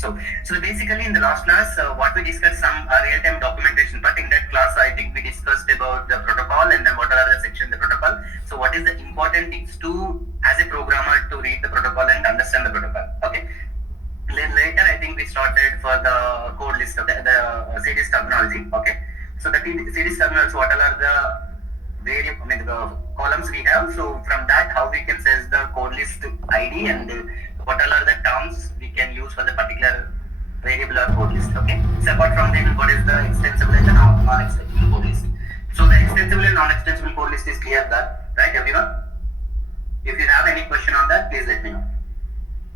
So basically in the last class, what we discussed some real-time documentation. But in that class, I think we discussed about the protocol and then what are the sections in the protocol. So what is the important things to, as a programmer, to read the protocol and understand the protocol. Okay. Then later, I think we started for the code list of the CDS terminology. Okay. So the CDS terminals, what are the the columns we have. So from that, how we can sense the code list ID and what are the terms we can use for the particular variable or code list. Okay. So apart from that, what is the extensible and the non-extensible code list? So the extensible and non-extensible code list is clear that, right, everyone? If you have any question on that, please let me know.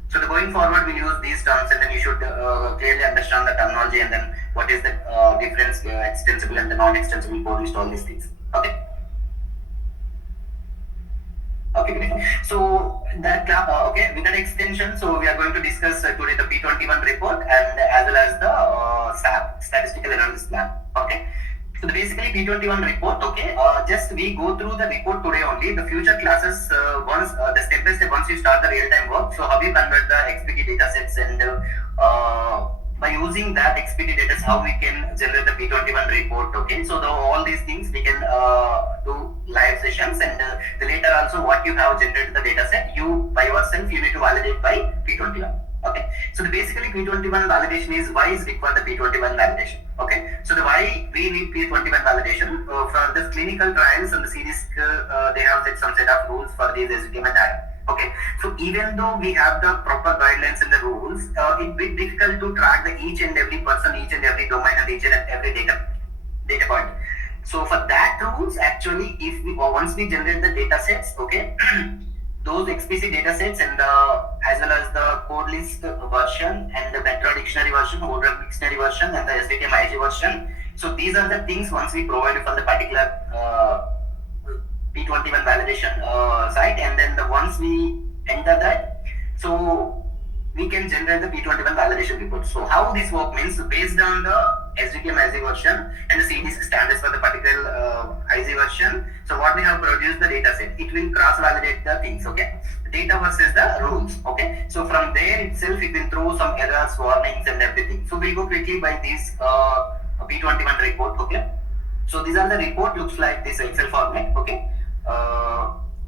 So the going forward, we use these terms and then you should clearly understand the terminology and then what is the difference extensible and the non-extensible code list, all these things. Okay. Okay, great. So that with that extension, so we are going to discuss today the P21 report and as well as the SAP, Statistical Analysis Plan. Okay. So basically P21 report. Okay. Just we go through the report today only. The future classes once the step by step once you start the real time work. So how you convert the XPT data sets and by using that XPT data, how we can generate the P21 report. Okay, so all these things we can do live sessions and later also what you have generated the data set, you by yourself you need to validate by P21. Okay, so basically P21 validation is why is required the P21 validation. Okay, so the why we need P21 validation for the clinical trials and the series they have set some set of rules for these SDM and I. Okay, so even though we have the proper guidelines and the rules, it's bit difficult to track the each and every person, each and every domain, and each and every data point. So for that rules, actually, if we once we generate the data sets, okay, those XPC data sets and as well as the code list version and the Bedrock dictionary version, Woodruff dictionary version, and the SDTM IG version. So these are the things once we provide for the particular P21 validation site, and then once we enter that, so we can generate the P21 validation report. So how this work means based on the SDTM IZ version and the CDC standards for the particular IZ version. So what we have produced the data set, it will cross validate the things. Okay, data versus the rules. Okay, so from there itself it will throw some errors, warnings, and everything. So we'll go quickly by this P21 report. Okay, so these are the report, looks like this Excel format. Okay.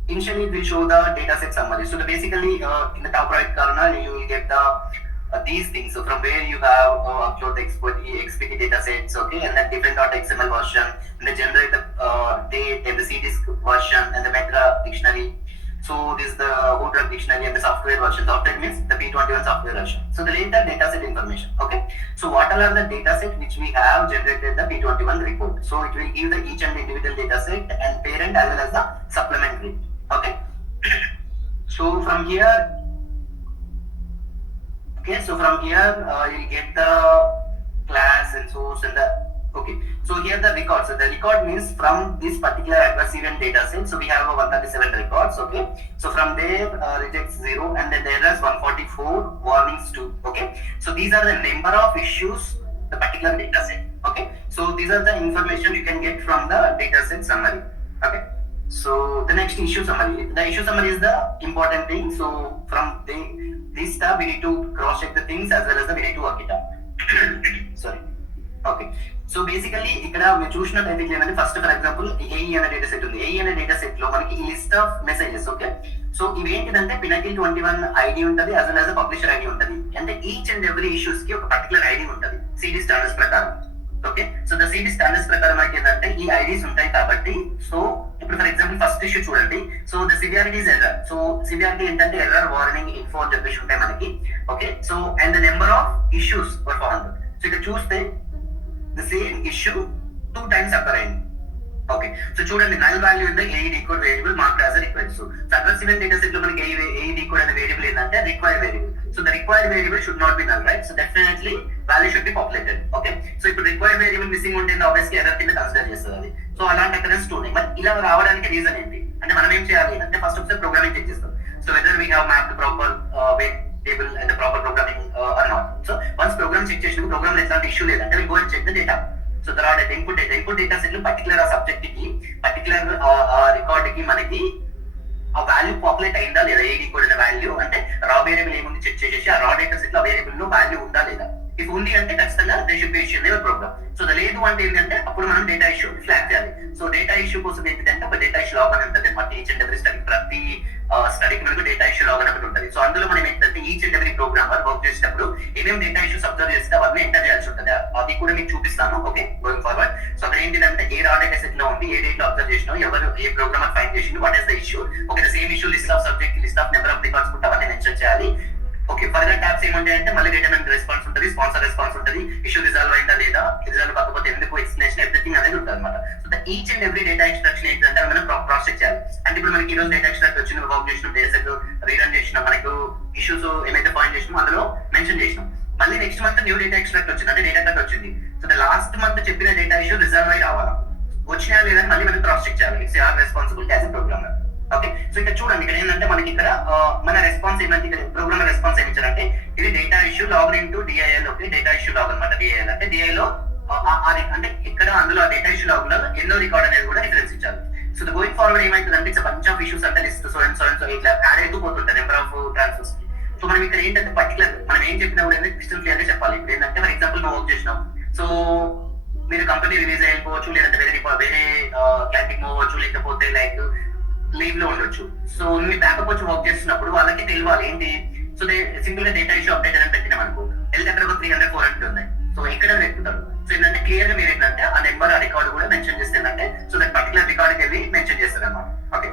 Initially it will show the data set summary. So basically in the top right corner you will get the these things. So from where you have upload the XPT data sets, okay, and then different.xml version, and then generate the date and the CDISC version and the Bedrock dictionary. So this is the Woodruff dictionary and the software version. Software means the P21 software version. So the later data set information. Okay. So what are the data set which we have generated the P21 report? So it will give the each and individual data set and parent as well as the supplementary. Okay. So from here, okay. So from here you'll get the class and source and the. Okay, so here the record. So the record means from this particular adverse event data set. So we have 137 records. Okay, so from there rejects 0 and then there is 144, warnings 2. Okay, so these are the number of issues the particular data set. Okay, so these are the information you can get from the data set summary. Okay, so the next issue summary. The issue summary is the important thing. So from this stuff we need to cross check the things as well as we need to work it out. Sorry. Okay, so basically ఇక్కడ మీరు చూసినట్లయితే ఏంటంటే first for example AE అనే data set ఉంది. AE అనే data set లో మనకి ఈ list of messages. Okay, so ఇవి ఏంటిదంటే పినకిల్ 21 ఐడి ఉంటుంది as well as publisher ID ఉంటుంది. అంటే ఈచ్ అండ్ ఎవ్రీ ఇష్యూస్ కి ఒక పర్టికులర్ ఐడి ఉంటుంది సిడి స్టాండర్డ్స్ ప్రకారం. Okay, so the CD standards ప్రకారం మనకి ఏంటంటే ఈ ఐడీస్ ఉంటాయి కాబట్టి, సో ఇప్పుడు ఫర్ ఎగ్జాంపుల్ ఫస్ట్ ఇష్యూ చూడండి. So the severity is error. So severity ఏంటంటే ఎర్రర్, వార్నింగ్, ఇన్ఫో అని చెప్పేసి ఉంటాయి మనకి. Okay, so and the number of issues were found. So ఇక్కడ చూస్తే the same issue 2 times occur అయింది. ఓకే, సో చూడండి null value in the AE decode variable marked as required. So adverse event data set లో మనకి AE decode అనే వేరియబుల్ ఏంటంటే required variable. So the required variable should not be null, right? So definitely value should be populated. Okay, so ఇప్పుడు required variable missing ఉంటే obviously error కింద కన్సిడర్ చేస్తుంది అది. సో అలాంటి అకరెన్స్ ఉన్నాయి. మరి ఇలా రావడానికి రీజన్ ఏంటి అంటే మనం ఏం చేయాలి అంటే ఫస్ట్ ఒకసారి ప్రోగ్రామింగ్ చెక్ చేస్తాం. So whether we have mapped proper variable and proper programming or not. So once program check చేసినప్పుడు ప్రోగ్రామ్ ఎట్లాంటి ఇష్యూ లేదంటే will go and check the data. So తర్వాత ఇన్పుట్ డేటా సెట్ లో particular ఆ subject కి particular record కి మనకి ఆ వాల్యూ పాపులేట్ అయిందా లేదా, ఏడి కోడ్ అనే వాల్యూ అంటే రా వేరియబుల్ ఏముంది చెక్ చేసేసి ఆ రా డేటా సెట్ లో వేరియబుల్ లో వాల్యూ ఉందా లేదా. ఇఫ్ ఉంది అంటే ఖచ్చితంగా దే షుడ్ బి ఇష్యూ అనే ప్రోగ్రామ్. సో లేదు అంటే ఏంటంటే అప్పుడు మనం డేటా ఇష్యూ ఫ్లాగ్ చేయాలి. సో డేటా ఇష్యూ కోసం ఏంటంటే ఒక డేటా ఇష్యూ లాగ్ అని ఉంటుంది అనమాట. ఈచ్ అండ్ ఎవరీ స్టడీ, ప్రతి స్టడీకి మనకు డేటా ఇష్యూ లాగ్ అని ఒకటి ఉంటుంది. సో అందులో మనం ఏంటంటే each and every programmer work చేసేటప్పుడు ఏమేమి డేటా ఇష్యూస్ అబ్జర్వ్ చేస్తే అవన్నీ ఎంటర్ చేయాల్సి ఉంటుంది. అది కూడా మీకు చూపిస్తాను ఓకే గోయింగ్ ఫార్వర్డ్. సో అక్కడ ఏంటంటే ఏ రా డేటా సెట్ లో ఉంది, ఏ డేట్ లో అబ్జర్వ్ చేసినా, ఎవరు ఏ ప్రోగ్రామర్ ఫైండ్ చేసిండు, what is the issue. Okay same issue list of subject, list of number of records కూడా అవన్నీ మెన్షన్ చేయాలి. ఓకే ఫర్దర్ ట్యాబ్స్ ఏముంటాయంటే మళ్ళీ రిటర్న్ రెస్పాన్స్ ఉంటుంది, స్పాన్సర్ రెస్పాన్స్ ఉంటుంది, ఇష్యూ రిజాల్వ్ అయిందా లేదా, రిజాల్వ్ కాకపోతే ఎందుకు, ఎక్స్ప్లెనేషన్ ఎవ్రీథింగ్ అనేది ఉంటుంది అనమాట. So the each and every data extraction ఏంటంటే మనం క్రాస్ చెక్ చేయాలి. అంటే ఇప్పుడు మనకి ఈ రోజు డేటా ఎక్స్ట్రాక్ట్ వచ్చిన, వర్క్ చేసిన, డేటా సెట్ రీరన్ చేసిన, మనకు ఇష్యూస్ ఏమైతే పాయింట్ చేసినామో అందులో మెన్షన్ చేసినాం. మళ్ళీ next month new data extract వచ్చింది అంటే డేటా కట్ వచ్చింది. సో ద లాస్ట్ మంత్ చెప్పిన డేటా ఇష్యూ రిజాల్వ్ అయి రావాలా, వచ్చినా లేదని మళ్ళీ మనం క్రాస్ చెక్ చేయాలి. It's your responsibility as a programmer. Okay so ఇక్కడ చూడండి, ఇక్కడ ఏంటంటే మనకి ఇక్కడ మన రెస్పాన్స్ ఏంటంటే ఇక్కడ ప్రోగ్రామర్ రెస్పాన్స్ ఏమి ఇచ్చారంటే ఇది data issue log in to DIL. Okay data issue log అనమాట. డిఐఎల్ అంటే డిఐ లో అంటే ఇక్కడ అందులో డేటా ఇష్యూ లాగ్ లో ఎన్నో రికార్డ్ అనేది కూడా రిఫరెన్స్ ఇచ్చారు. సో గోయింగ్ ఫార్వర్డ్ ఏమైతుందంటే ఇట్స్ బంచ్ ఆఫ్ ఇష్యూస్ అంటే list so and so and so ఇట్లా యాడ్ అవుతూ పోతుంటాయి నెంబర్ ఆఫ్ ట్రాన్స్ఫర్స్. సో మనం ఇక్కడ ఏంటంటే పర్టికులర్ మనం ఏం చెప్పినా కూడా ఏంటంటే క్రిస్టల్ క్లియర్ గా చెప్పాలి. ఇప్పుడు ఏంటంటే ఫర్ ఎగ్జాంపుల్ మనం వర్క్ చేసినాం, సో మీరు కంపెనీ రిలీజ్ అయిపోవచ్చు, లేదంటే వేరే క్యాంటీన్ మూవ్ అవ్వచ్చు, లేకపోతే లైక్ లీవ్ లో ఉండొచ్చు. సో మీ బ్యాకప్ వచ్చి వర్క్ చేస్తున్నప్పుడు వాళ్ళకి తెలియాలి ఏంటి. సో సింపుల్ గా డేటా ఇష్యూ అప్డేట్ అని పెట్టినాం అనుకో, వెళ్తే అక్కడ ఒక 300 400 ఉన్నాయి. సో ఎక్కడ పెట్టుకుంటారు. సో ఏంటంటే క్లియర్ గా మీరు ఏంటంటే ఆ నెంబర్ ఆ రికార్డు కూడా మెన్షన్ చేస్తే ఏంటంటే సో దట్ పర్టికులర్ రికార్డ్కి వెళ్ళి మెన్షన్ చేస్తారు అన్నమాట. Okay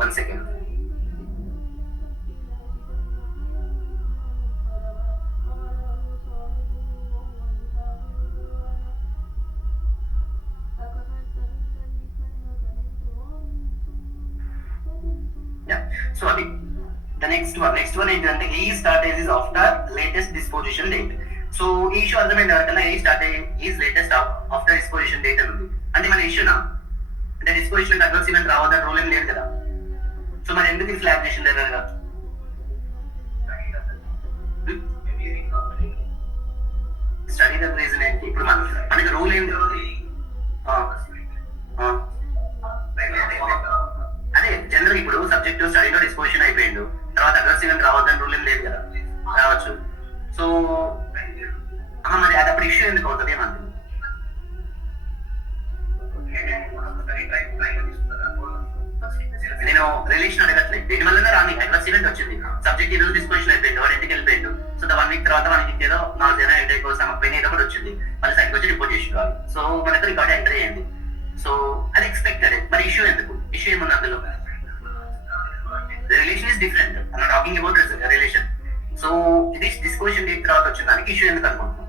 one second. సో అది ద నెక్స్ట్ వన్ ఏంటంటే a start date is after latest disposition date. So ఈ ఇష్యూ అర్థమైంది ఎవరికన్నా, a start date is latest after disposition date అని ఉంది. అంటే మన ఇష్యూనా అంటే డిస్పోజిషన్ అడ్వాన్స్ ఈవెంట్ రావద్దని రూల్ ఏం లేదు కదా. సో మరి ఎందుకు ఫ్లాగ్ చేసింది ఎర్రగా. స్టడీ ద రీజన్ ఏంటి, ఇప్పుడు మనకి రూల్ ఏంటి, అదే జనరల్ ఇప్పుడు సబ్జెక్ట్ స్టడీలో డిస్పోజిషన్ అయిపోయిండు, తర్వాత అడ్వాన్స్ ఈవెంట్ రావద్దని రూల్ ఏం లేదు కదా, రావచ్చు. సో మరి అది అప్పుడు ఇష్యూ ఎందుకు అవుతుంది ఏమంటుంది. నేను రిలేషన్ అడగట్లేదు, దీని వల్ల రాని అడ్వాన్స్ ఈవెంట్ వచ్చింది, సబ్జెక్ట్ ఈ రోజు డిస్పోజిషన్ అయిపోయింది, వాడు ఇంటికి వెళ్ళిపోయిండు. సో 1 వీక్ తర్వాత మనకి ఏదో 4 జన హెడేక్ సమకపోయినా ఏదో కూడా వచ్చింది, మళ్ళీ సైడ్కి వచ్చి రిపోర్ట్ చేసి వాళ్ళు. సో మనకు రికార్డ్ ఎంటర్ అయ్యింది. సో అది ఎక్స్పెక్టెడ్. మరి ఇష్యూ ఎందుకు, ఇష్యూ ఏముంది అందులో. Relation is different, I'm talking about relation. So ఇది డిస్పోజిషన్ డేట్ తర్వాత వచ్చింది, దానికి ఇష్యూ ఎందుకు అనుకుంటున్నాం.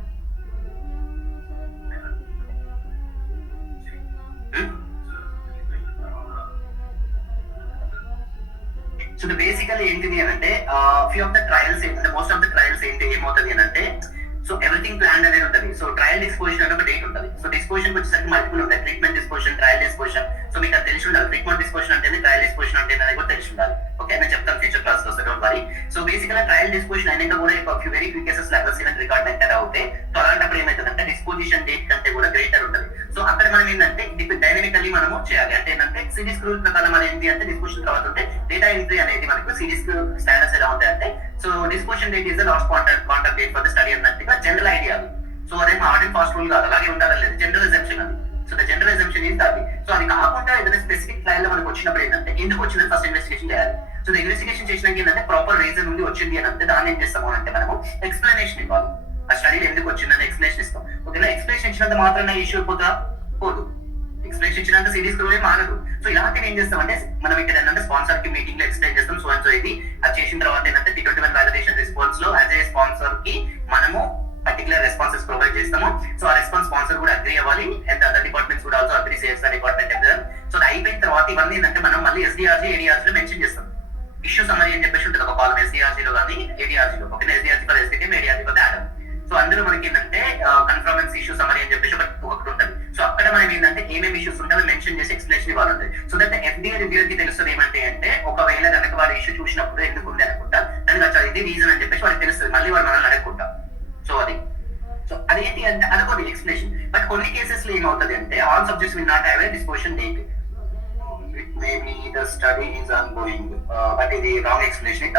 సో బేసికల్లీ ఏంటిది అని అంటే ఫ్యూ ఆఫ్ ద ట్రయల్స్ ఏంటంటే మోస్ట్ ఆఫ్ ద ట్రయల్స్ ఏంటి ఏమవుతుంది అని అంటే సో ఎవ్రీథింగ్ ప్లాన్ అనేది ఉంటుంది. సో ట్రయల్ డిస్పోజిషన్ అనేది ఒక డేట్ ఉంటుంది. సో డిస్పోజిషన్ వచ్చేసరికి మల్టిపుల్ ఉంటాయి, treatment disposition, trial disposition. So మీకు అది తెలిసి ఉండాలి, ట్రీట్మెంట్ డిస్పోజిషన్ అంటే ట్రయల్ డిస్పోజిషన్ అంటే అనేది కూడా తెలిసి ఉండాలి. ఓకే నేను చెప్తాను ఫ్యూచర్ క్లాస్ లో, డోంట్ వరీ. సో బేసికల్ ట్రయల్ డిస్పోజిషన్ అయినాక కూడా very few cases advance event record enter అవుతాయి. సో అలాంటప్పుడు ఏమవుతుందంటే డిస్పోజిషన్ డేట్ కంటే కూడా గ్రేటర్ ఉంటుంది. సో అక్కడ మనం ఏంటంటే ఇది డైనమికల్లీ మనము చేయాలి. అంటే ఏంటంటే సిరీస్ రూల్ ప్రకారం మన ఏంటి అంటే డిస్పోజిషన్ తర్వాత ఉంటే డేటా ఎంట్రీ అనేది మనకు సిరీస్ స్టాండర్డ్స్ ఎలా ఉంటాయంటే so disposition date is the last contact date for the study అన్నట్టుగా జనరల్ ఐడియా. సో అదే హార్డ్ అండ్ ఫాస్ట్ రూల్ కాదు, అలాగే ఉండాలని లేదు, జనరల్ ఎగ్జంప్షన్ అది. So the general assumption is అది. సో అది కాకుండా ఏదైనా స్పెసిఫిక్ ట్రయల్ లో మనకు వచ్చినప్పుడు ఏంటంటే ఎందుకు వచ్చిందని ఫస్ట్ ఇన్వెస్టిగేషన్ చేయాలి. సో ఇన్వెస్టిగేషన్ చేసినాక ఏంటంటే ప్రాపర్ రీజన్ నుండి వచ్చింది అని అంటే దాన్ని ఏం చేస్తాము అంటే మనము ఎక్స్ప్లెనేషన్ ఇవ్వాలి. ఆ స్టడీలో ఎందుకు వచ్చిందని ఎక్స్ప్లెనేషన్ ఇస్తాం. ఓకేనా, ఎక్స్ప్లెనేషన్ ఇచ్చినంత మాత్రం ఇష్యూ పోదు, ఎక్స్ప్లెనేషన్ ఇచ్చినంత సిరీస్ రూలే మారదు. సో ఇలాంటివి ఏం చేస్తామంటే మనం ఇక్కడ ఏంటంటే స్పాన్సర్ కి మీటింగ్ లో ఎక్స్ప్లెయిన్ చేస్తాం. సో అండ్ సో ఇది అది చేసిన తర్వాత ఏంటంటే T21 వాలిడేషన్ రెస్పాన్స్ లో యాజ్ ఏ స్పాన్సర్ కి మనము పర్టికులర్ రెస్పాన్సెస్ ప్రొవైడ్ చేస్తాము. సో ఆ రెస్పాన్స్ స్పాన్సర్ కూడా అగ్రీ అవ్వాలి అండ్ అదర్ డిపార్ట్మెంట్స్ కూడా ఆల్సో అగ్రీ చేస్తారు డిపార్ట్మెంట్ ఎగ్జామ్. సో అది అయిపోయిన తర్వాత ఇవన్నీ ఏంటంటే మనం మళ్ళీ SDRG ADRG లో మెన్షన్ చేస్తాం. ఇష్యూ సమ్మరీ అని చెప్పేసి ఉంటుంది ఒక కాలం SDRG లో కానీ ADRG లో. Okay SDRG for SDTM, ADRG for Adam. So అందులో మనకి ఏంటంటే కన్ఫర్మెన్స్ ఇష్యూ సమ్మరీ అని చెప్పేసి ఒకటి ఉంటుంది. సో అక్కడ మనం ఏంటంటే ఏమేమి ఇష్యూస్ ఉంటాయో మెన్షన్ చేసి ఎక్స్ప్లెనేషన్ ఇవ్వాలి. సో దట్ FDA రివ్యూర్ కి తెలుస్తుంది ఏమంటే అంటే ఒకవేళ కనుక వాడు ఇష్యూ చూసినప్పుడు ఎందుకు ఉంది అనుకుంటా దానికి ఇది రీజన్ అని చెప్పేసి వాడికి తెలుస్తుంది, మళ్ళీ వాడు మనల్ని అడగకుండా. సో అది సో అదేంటి అంటే అదొకటి ఎక్స్ప్లెనేషన్. బట్ కొన్ని కేసెస్ లో ఏమవుతుంది అంటే all subjects will not have a disposition date, maybe the study is on going, but ఇది రాంగ్ ఎక్స్ప్లెనేషన్,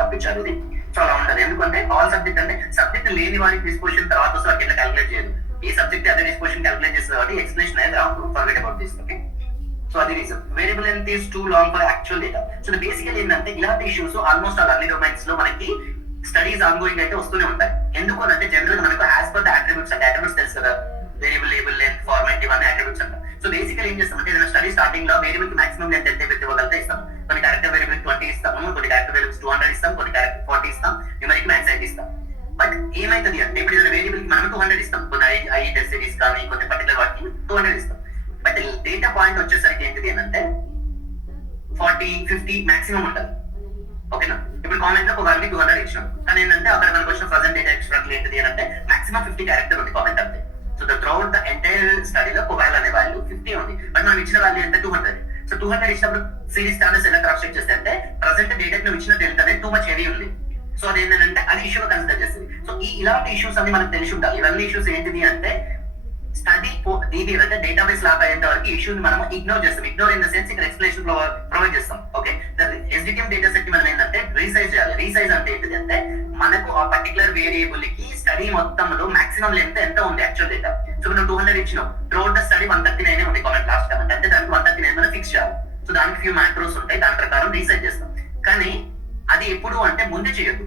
తప్పించారు ఇది. సో అలా ఉంటుంది. ఎందుకంటే ఆల్ సబ్జెక్ట్ అంటే సబ్జెక్ట్ లేని వారికి డిస్పోజిషన్ తర్వాత వస్తే వారికి ఎట్లా క్యాలిక్యులేట్ చేయదు, ఈ సబ్జెక్ట్ అదే డిస్పోజిషన్ క్యాలిక్యులేట్ చేస్తుంది కాబట్టి ఎక్స్ప్లెనేషన్ అనేది wrong. Forget about this. Okay, so అది reason. Variable length is too long for actual data. So basically ఏంటంటే ఇలాంటి ఇష్యూస్ ఆల్మోస్ట్ అన్ని డొమైన్స్ లో మనకి స్టడీస్ ఆన్ గోయింగ్ అయితే వస్తూనే ఉంటాయి. ఎందుకు అంటే జనరల్ మనకు యాజ్ పర్ ద అట్రిబ్యూట్స్ అంటే అట్రిబ్యూట్స్ తెలుసు కదా, వేరియబుల్, లేబుల్, లెంత్, ఫార్మాట్, ఇవన్నీ అట్రిబ్యూట్స్ అంటారు. సో బేసికల్ ఏం చేస్తామంటే ఏదైనా స్టడీ స్టార్టింగ్ లో వేరియబుల్ కి మాక్సిమం లెంత్ ఎంత ఇవ్వగలితే ఇస్తాం. కొన్ని క్యారెక్టర్ వేరియబుల్ 20 ఇస్తాము, కొన్ని క్యారెక్టర్ వేరియబుల్స్ 200 ఇస్తాం, కొన్ని క్యారెక్టర్ 40 ఇస్తాం, న్యూమరిక్ మ్యాక్స్ 80 ఇస్తాం. బట్ ఏమైతుంది అంటే ఇప్పుడు ఏదైనా వేరియబుల్ కి మనం 200 ఇస్తాం, కొన్ని ఐ టెస్ట్ సిరీస్ కానీ కొన్ని పర్టికులర్ వాటికి 200 ఇస్తాం. బట్ డేటా పాయింట్ వచ్చేసరికి ఏంటిది అంటే 40, 50 మాక్సిమం ఉంటుంది. ఓకేనా, ఇప్పుడు కామెంట్ లో ఒక వాల్యూ 200 ఇచ్చినాం, కానీ ఏంటంటే అక్కడ మనకు వచ్చిన ప్రజెంట్ డేటా ఎక్స్ట్రాక్ట్ ఏంటిది అంటే మాక్సిమం 50 క్యారెక్టర్ ఉంది కామెంట్ అంతే. సో త్రూఅవుట్ ద ఎంటైర్ స్టడీలో కొవైల్ అనే వాల్యూ 50 ఉంది, బట్ మనం ఇచ్చిన వాల్యూ ఎంత 200. సో 200 ఇచ్చినప్పుడు సిరీస్ స్టాండర్డ్స్ ఎలా క్రాస్ చెక్ చేస్తే అంటే ప్రజెంట్ డేటా నువ్వు ఇచ్చిన డేటా అనేది టూ మచ్ హెవీ ఉంది. సో అదేంటంటే అది ఇష్యూగా కన్సిడర్ చేస్తుంది. సో ఇలాంటి ఇష్యూస్ అన్ని మనకు తెలిసి ఉండాలి. ఇవన్నీ ఇష్యూస్ ఏంటిది అంటే స్టడీ ఇది అంటే డేటాబేస్ లాగా అయ్యేంత వరకు ఇష్యూని మనం ఇగ్నోర్ చేస్తాం. ఇగ్నోర్ ఇన్ ద సెన్స్ ఇక్కడ ఎక్స్ప్లెనేషన్ ప్రొవైడ్ చేస్తాం. ఓకే, ఎస్డిటిఎం డేటా సెట్ కి మనం ఏంటంటే రీసైజ్ చేయాలి. రీసైజ్ అంటే ఏంటిది అంటే మనకు ఆ పర్టికులర్ వేరియబుల్ కి స్టడీ మొత్తంలో మాక్సిమం లెంత్ ఎంత ఉంది యాక్చువల్ డేటా. సో నువ్వు 200 ఇచ్చినావు, త్రూఅవుట్ ద స్టడీ 139 ఉంది కామెంట్ లాస్ట్ కామెంట్ అంటే దానికి 139 మనం ఫిక్స్ చేయాలి. సో దానికి ఫ్యూ మ్యాక్రోస్ ఉంటాయి, దాని ప్రకారం రీసైజ్ చేస్తాం. కానీ అది ఎప్పుడు అంటే ముందు చేయదు,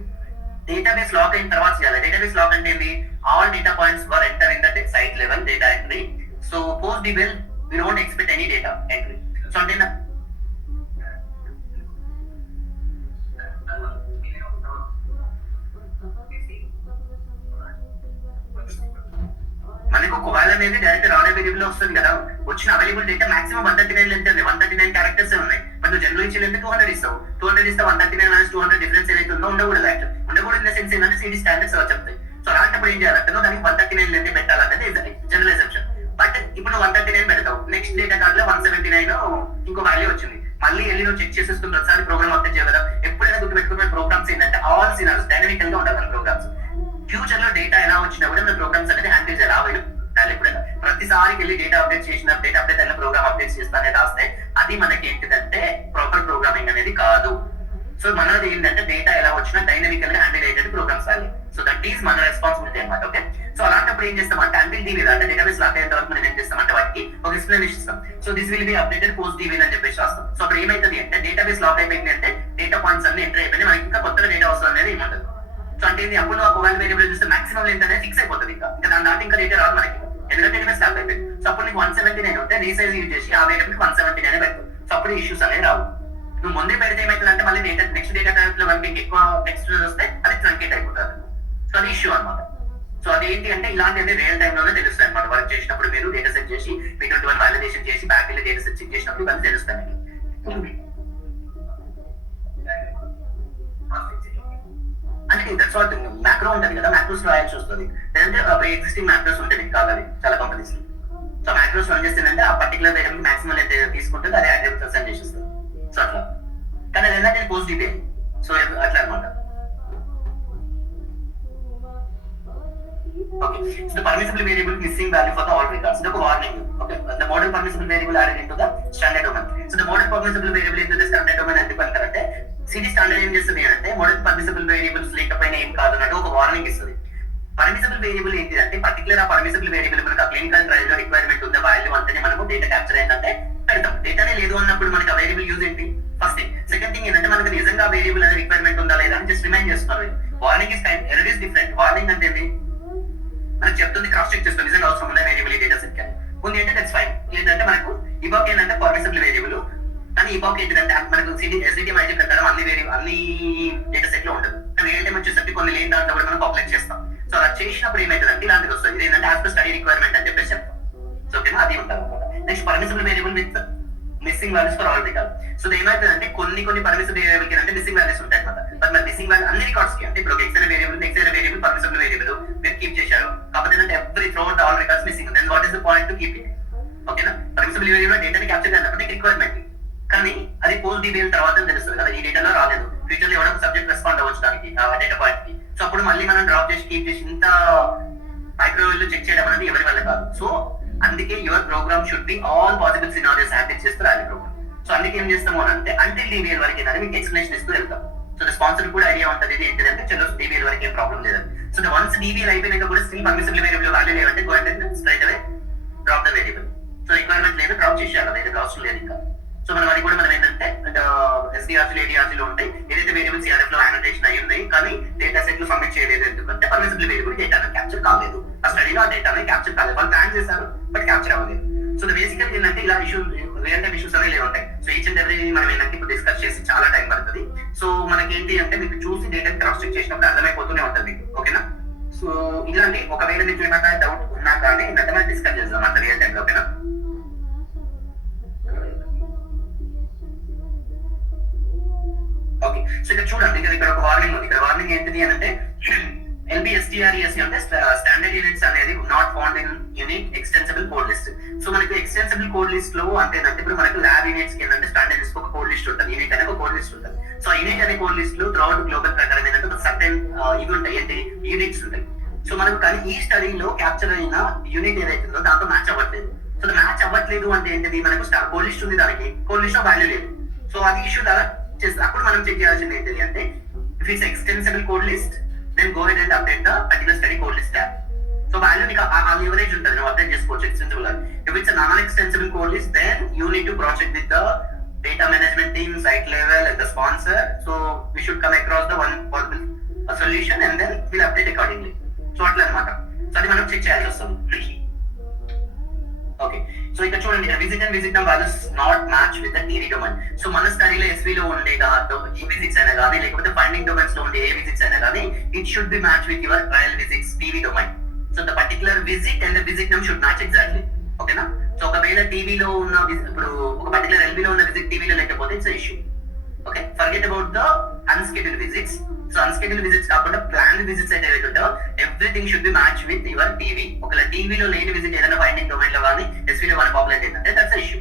డేటాబేస్ లాక్ అయిన తర్వాత చేయాలి. డేటాబేస్ లాక్ అంటే ఏంటి, all data points were enter in the site level data entry. So post the well we don't expect any data entry. So అంటే మనకు కొవైల్ అనేది డైరెక్ట్ రాడ్ వేరియబుల్ లో వస్తుంది కదా, వచ్చిన అవైలబుల్ డేటా మాక్సిమం 139 లెంత్ ఉంది, 139 క్యారెక్టర్స్ ఉన్నాయి. బట్ నువ్వు జనరల్ ఇచ్చి లెంత్ 200 ఇస్తావు, 200 ఇస్తే 139 - 200 డిఫరెన్స్ ఏదైతే ఉందో ఉండకూడదు. యాక్చువల్ ఉండకూడదు ఇన్ ద సెన్స్ ఏంటంటే సిటీ స్టాండర్డ్స్ అలా చెప్తాయి. సో అలాంటప్పుడు ఏం చేయాలంటే దానికి 139 లెంత్ పెట్టాలనేది జనరల్ అసంప్షన్. బట్ ఇప్పుడు 139 పెడతావు, నెక్స్ట్ డేటా కార్డ్ లో 179 ఇంకో వాల్యూ వచ్చింది, మళ్ళీ వెళ్ళి నువ్వు చెక్ చేసేసుకుని ప్రతిసారి ప్రోగ్రామ్ అప్డేట్ చేయగలరా. ఎప్పుడైనా గుర్తుపెట్టుకునే ప్రోగ్రామ్స్ ఏంటంటే ఆల్ సినారియోస్ డైనమికల్ గా ఉండాలి. మన ప్రోగ్రామ్స్ ఫ్యూచర్ లో డేటా ఎలా వచ్చినా కూడా మన ప్రోగ్రామ్స్ అనేది హ్యాండిల్ చేయాలి. ఎప్పుడైనా ప్రతిసారికి వెళ్ళి డేటా అప్డేట్ చేసిన డేటా అప్డేట్ అయిన ప్రోగ్రామ్ అప్డేట్ చేస్తానే రాస్తే అది మనకి ఏంటిదంటే ప్రాపర్ ప్రోగ్రామింగ్ అనేది కాదు. సో మనది ఏంటంటే డేటా ఎలా వచ్చినా డైనమికల్ గా హ్యాండిల్ అయ్యేటట్టు ప్రోగ్రామ్స్ రాయాలి. సో దట్ ఈస్ మన రెస్పాన్సిబిలిటీ అన్నమాట. ఓకే, సో అలాంటప్పుడు ఏం చేస్తామంటే అంటిల్ ది అంటే డేటాబేస్ లాక్ అయ్యేంత వరకు మనం ఏం చేస్తామంటే వాటికి ఒక ఎక్స్ప్లెనేషన్ ఇస్తాం. So this will be updated post the అని చెప్పేసి రాస్తాం. సో అప్పుడు ఏమైతుంది అంటే డేటాబేస్ లాక్ అయిపోయింది అంటే డేటా పాయింట్స్ అన్ని ఎంటర్ అయిపోయింది, మనకి ఇంకా కొత్తగా డేటా వస్తుంది అనేది ఏముంటుంది. సో అంటే అప్పుడు ఒక ఒకవేళ వేరియబుల్ చూస్తే మాక్సిమం లెంత్ అనేది ఫిక్స్ అయిపోతుంది, ఇంకా దాని దాటి ఇంకా డేటా రాదు మనకి, ఎందుకంటే డేటాబేస్ లాక్ అయిపోయింది. సో అప్పుడు నీకు 179 ఉంటే రీసైజ్ యూజ్ చేసి ఆ వేరియబుల్ 179 పెడతావు. సో అప్పుడు ఇష్యూస్ అనేది రావు. నువ్వు ముందే పెడితే ఏమైతుంది అంటే మళ్ళీ నెక్స్ట్ డేటా టైప్ లో మనకి ఎక్కువ నెక్స్ట్ వస్తే అది ట్రంకేట్ అయిపోతుంది. సో అది ఇష్యూ అనమాట. సో అది ఏంటి అంటే ఇలాంటివి రియల్ టైమ్ లోనే తెలుస్తాయి అనమాట. వర్క్ చేసినప్పుడు మీరు డేటా సెట్ చేసి P21 వాలిడేషన్ చేసి బ్యాక్ వెళ్ళి డేటా సెట్ చెక్ చేసినప్పుడు ఇవన్నీ తెలుస్తాయి. అంటే దట్స్ వాట్ మ్యాక్రో ఉంటుంది కదా, మ్యాక్రోస్ రాయాల్సి వస్తుంది. లేదంటే ఎగ్జిస్టింగ్ మ్యాక్రోస్ ఉంటాయి మీకు కావాలి చాలా కంపెనీస్. సో మ్యాక్రోస్ రన్ చేస్తుందంటే ఆ పర్టికులర్ వేరియబుల్ మాక్సిమం అయితే తీసుకుంటుంది, అదే అట్రిబ్యూట్స్ అసైన్ చేసేస్తుంది. సో అట్లా, కానీ అది ఏంటంటే పోస్ట్ డీటెయిల్. సో అట్లా అనమాట. Okay, so the permissible variable missing value for the all records. It's a warning. Okay, the model permissible variable added into the standard domain. So the model permissible variable into the standard domain ఎందుకు అంటారంటే city standard ఏం చేస్తుంది అంటే model permissible variables లేకపోయినా ఏం కాదు అన్నట్టు ఒక వార్నింగ్ ఇస్తుంది. పర్మిసిబుల్ వేరియబుల్ ఏంటి అంటే పర్టికులర్ ఆ పర్మిసిబుల్ వేరియబుల్ మనకు ఆ క్లినికల్ ట్రయల్ లో రిక్వైర్మెంట్ ఉందా వాల్యూ అంటేనే మనకు డేటా క్యాప్చర్ అయిందంటే పెడతాం. డేటానే లేదు అన్నప్పుడు మనకి ఆ వేరియబుల్ యూజ్ ఏంటి ఫస్ట్ థింగ్. సెకండ్ థింగ్ ఏంటంటే మనకు నిజంగా వేరియబుల్ అనేది రిక్వైర్మెంట్ ఉందా లేదా అని జస్ట్ రిమైండ్ చేస్తున్నారు. Warning is kind error is different. Warning అంటే ఏంటి మనకు చెప్తుంది, క్రాస్ చెక్ చేస్తుంది నిజంగా అవసరం ఉందా వేరియబుల్ డేటా సెట్ కానీ ఉంది అంటే దట్స్ ఫైన్. ఏంటంటే మనకు ఇబాక్ ఏంటంటే పర్మిసిబుల్ వేరియబుల్, కానీ ఇబాక్ ఏంటంటే మనకు ఎస్డిటి మైజీ ప్రకారం అన్ని డేటా సెట్ లో ఉంటుంది. కానీ రియల్ టైం వచ్చేసరికి కొన్ని లేని దాంట్లో కూడా మనం పాపులేట్ చేస్తాం. సో అలా చేసినప్పుడు ఏమైతుందంటే ఇలాంటిది వస్తుంది. ఇది ఏంటంటే యాజ్ పర్ స్టడీ రిక్వైర్మెంట్ అని చెప్పేసి చెప్తాం. సో ఓకేనా, అది ఉంటుంది అనమాట. Next permissible variable with missing values for all record. So ఏమైతుందంటే కొన్ని పర్మిసిబుల్ వేరియబుల్ కి అంటే మిస్సింగ్ వాల్యూస్ ఉంటాయి అనమాట. బట్ మరి మిస్సింగ్ వాల్యూ అన్ని రికార్డ్స్ కి అంటే ఇప్పుడు ఎక్స్ అనే వేరియబుల్ పర్మిసిబుల్ వేరియబుల్ మీరు కీప్ చేశారు కాబట్టి ఏంటంటే every throughout all records missing. Then what is the point to keep it. ఓకేనా, పర్మిసిబుల్ వేరియబుల్ డేటాని క్యాప్చర్ చేయాలంటే రిక్వైర్మెంట్, కానీ అది పోస్ట్ డిబిఎల్ తర్వాత తెలుస్తుంది కదా, ఈ డేటాలో రాలేదు. ఫ్యూచర్ లో ఎవరైనా సబ్జెక్ట్ రెస్పాండ్ అవ్వచ్చు దానికి ఆ డేటా పాయింట్ కి. సో అప్పుడు మళ్ళీ మనం డ్రాప్ చేసి కీప్ చేసి ఇంత మైక్రోవేవ్ లో చెక్ చేయడం అనేది ఎవరి వల్ల కాదు. సో అందుకే your program should be all possible scenarios happy చేస్తూ రాయాలి ప్రోగ్రామ్. సో అందుకే ఏం చేస్తాము అని అంటే అంటిల్ డిబిఎల్ వరకు ఏంటంటే మీకు ఎక్స్ప్లెనేషన్ ఇస్తూ వెళ్తాం. సో స్పాన్సర్ కూడా ఐడియా ఉంటుంది ఇది ఏంటంటే చలో డిబిఎల్ వరకు ఏం ప్రాబ్లం లేదని. సో వన్స్ డిబిఎల్ అయిపోయినాక కూడా స్టిల్ పర్మిసిబుల్ వేరియబుల్ వాల్యూ లేవంటే go and straight away drop the variable. So requirement లేదు, డ్రాప్ చేసేయాలి, వేరియబుల్ అవసరం లేదు ఇంకా. సో మనం అది కూడా మనం ఏంటంటే ఎస్డిఆర్సీ ఏడిఆర్సీలో ఉంటాయి ఏదైతే వేరియబుల్స్ సిఆర్ఎఫ్ లో యానోటేషన్ అయి ఉన్నాయి కానీ డేటా సెట్ లో సబ్మిట్ చేయలేదు, ఎందుకంటే పర్మిసిబుల్ వేరియబుల్ డేటా క్యాప్చర్ కాలేదు, ఆ స్టడీలో ఆ డేటా క్యాప్చర్ కాలేదు, వాళ్ళు ప్లాన్ చేశారు బట్ క్యాప్చర్ అవ్వలేదు. సో బేసికల్ ఏంటంటే ఇలా ఇష్యూ రియల్ టైమ్ ఇష్యూస్ అనేవి ఉంటాయి. సో ఈచ్ అండ్ ఎవ్రీ మనం ఏంటంటే ఇప్పుడు డిస్కస్ చేసి చాలా టైం పడుతుంది. సో మనకేంటి అంటే మీకు చూసి డేటా క్రాస్ చెక్ చేసినప్పుడు అర్థమైపోతూనే ఉంటుంది మీకు, ఓకేనా. సో ఇలాంటి ఒకవేళ మీకు ఏమైనా డౌట్ ఉన్నా కానీ ఏంటంటే మనం డిస్కస్ చేద్దాం అంత రియల్ టైంలో, ఓకేనా. ఓకే, సో ఇక్కడ చూడండి ఇక్కడ ఒక వార్నింగ్ ఉంది. ఇక్కడ వార్నింగ్ ఏంటిది అంటే LBSTRESC అంటే స్టాండర్డ్ యూనిట్స్ అనేది not found in unit extensible code list. So మనకి ఎక్స్టెన్సిబుల్ కోడ్ లిస్ట్ లో అంటే ఇప్పుడు మనకి ల్యాబ్ యూనిట్స్ కి ఏంటంటే స్టాండర్డ్ లిస్ట్ ఒక కోడ్ లిస్ట్ ఉంటుంది, యూనిట్ అనే ఒక కోడ్ లిస్ట్ ఉంటుంది. సో యూనిట్ అనే కోడ్ లిస్ట్ లో త్రూఅవుట్ గ్లోబల్ ప్రకారం ఏంటంటే ఒక సర్టెన్ ఇవి ఉంటాయి, ఏంటి యూనిట్స్ ఉంటాయి. సో మనకు కానీ ఈ స్టడీలో క్యాప్చర్ అయిన యూనిట్ ఏదైతే ఉందో దాంతో మ్యాచ్ అవ్వట్లేదు. సో మ్యాచ్ అవ్వట్లేదు అంటే ఏంటిది, మనకు కోడ్ లిస్ట్ ఉంది, దానికి కోడ్ లిస్ట్ లో వాల్యూ లేదు. సో అది ఇష్యూ ద్వారా చేస్తుంది. అప్పుడు మనం చెక్ చేయాల్సింది ఏంటిది అంటే if it's extensible code list then go ahead and update the particular study code list tab. So value nika a leverage untadi no update chesukochu extensible. If it's a non extensible code list then you need to cross check with the data management team, site level and the sponsor. So we should come across the one possible solution and then we'll update accordingly. So atla anamata. So adi manam check cheyalsi vastadi. Okay, so ఇక్కడ చూడండి visit and visit values not match with the TV domain. So మన స్టడీలో ఎస్వీలో ఉండే ఈ విజిట్స్ అయినా కానీ లేకపోతే ఫైండింగ్ డొమైన్స్ లో ఉండే ఏ విజిట్స్ అయినా కానీ it should be match with your trial visits TV domain. So the particular visit and the visit నమ్ షుడ్ మ్యాచ్ ఎగ్జాక్ట్లీ, ఓకేనా. సో ఒకవేళ టీవీలో ఉన్న ఇప్పుడు ఒక పర్టికులర్ ఎల్బీలో ఉన్న విజిట్ టీవీలో లేకపోతే it's issue. Okay, forget about the unscheduled visits. So unscheduled visits కాకుండా ప్లాన్డ్ విజిట్స్ అయితే ఏవైతే ఉంటాయో everything should be match with your TV. ఒకవేళ టీవీలో లేని విజిట్ ఏదైనా ఫైండింగ్ డొమైన్ లో కానీ ఎస్వీలో కానీ పాపులేట్ ఏంటంటే దట్స్ ఇష్యూ.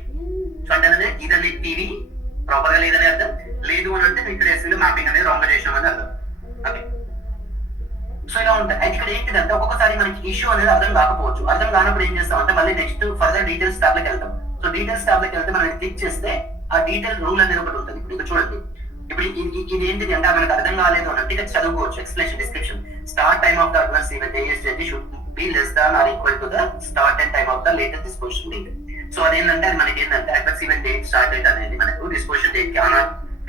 సో అంటే ఇదని టీవీ ప్రాపర్ గా లేదని అర్థం, లేదు అని అంటే ఇక్కడ ఎస్వీలో మ్యాపింగ్ అనేది రాంగ్ చేసినాం అని అర్థం. ఓకే, సో ఇలా ఉంటాయి. అయితే ఇక్కడ ఏంటిదంటే ఒక్కొక్కసారి మనకి ఇష్యూ అనేది అర్థం కాకపోవచ్చు. అర్థం కానప్పుడు ఏం చేస్తాం అంటే మళ్ళీ నెక్స్ట్ ఫర్దర్ డీటెయిల్స్ టాబ్ లోకి వెళ్తాం. సో డీటెయిల్స్ టాబ్ లోకి వెళ్తే మనం క్లిక్ చేస్తే ఆ డీటెయిల్ రూల్ అనేది ఒకటి ఉంటుంది. ఇప్పుడు ఇక్కడ చూడండి, ఇప్పుడు ఇది ఏంటిది అంటే మనకు అర్థం కాలేదు అని అంటే ఇక్కడ చదువుకోవచ్చు explanation description. Start time of the advance event ASJT should be less than or equal to the start and time of the latest disposition date. So అదేంటంటే అది మనకి ఏంటంటే advance event date start date అనేది మనకు disposition date కి on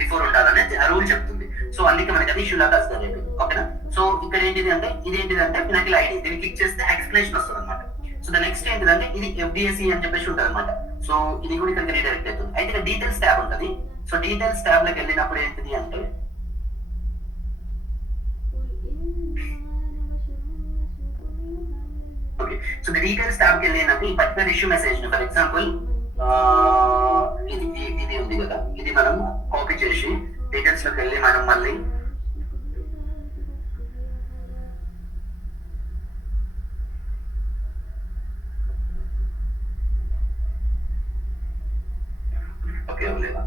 before ఉండాలనే రూల్ చెప్తుంది. సో అందుకే మనకి అది ఇష్యూ లాగా వస్తుంది, ఓకేనా. సో ఇక్కడ ఏంటిది అంటే ఇది ఏంటిది అంటే పినకిల్ ఐడి, దీన్ని క్లిక్ చేస్తే ఎక్స్ప్లెనేషన్ వస్తుంది అనమాట. సో ద నెక్స్ట్ ఏంటిదంటే ఇది FDSE అని చెప్పేసి ఉంటుంది అనమాట. సో ఇది కూడా ఇక్కడ రీడైరెక్ట్ అవుతుంది. అయితే ఇక్కడ డీటెయిల్స్ ట్యాబ్ ఉంటుంది. సో డీటెయిల్స్ ట్యాబ్ లోకి వెళ్ళినప్పుడు ఏంటిది అంటే ఓకే, సో డీటెయిల్స్ ట్యాబ్ కి వెళ్ళినప్పుడు ఈ particular issue message for example ఇది ఉంది కదా, ఇది మనం కాపీ చేసి డీటెయిల్స్ లోకి వెళ్ళి మనం మళ్ళీ ఓకే లేదా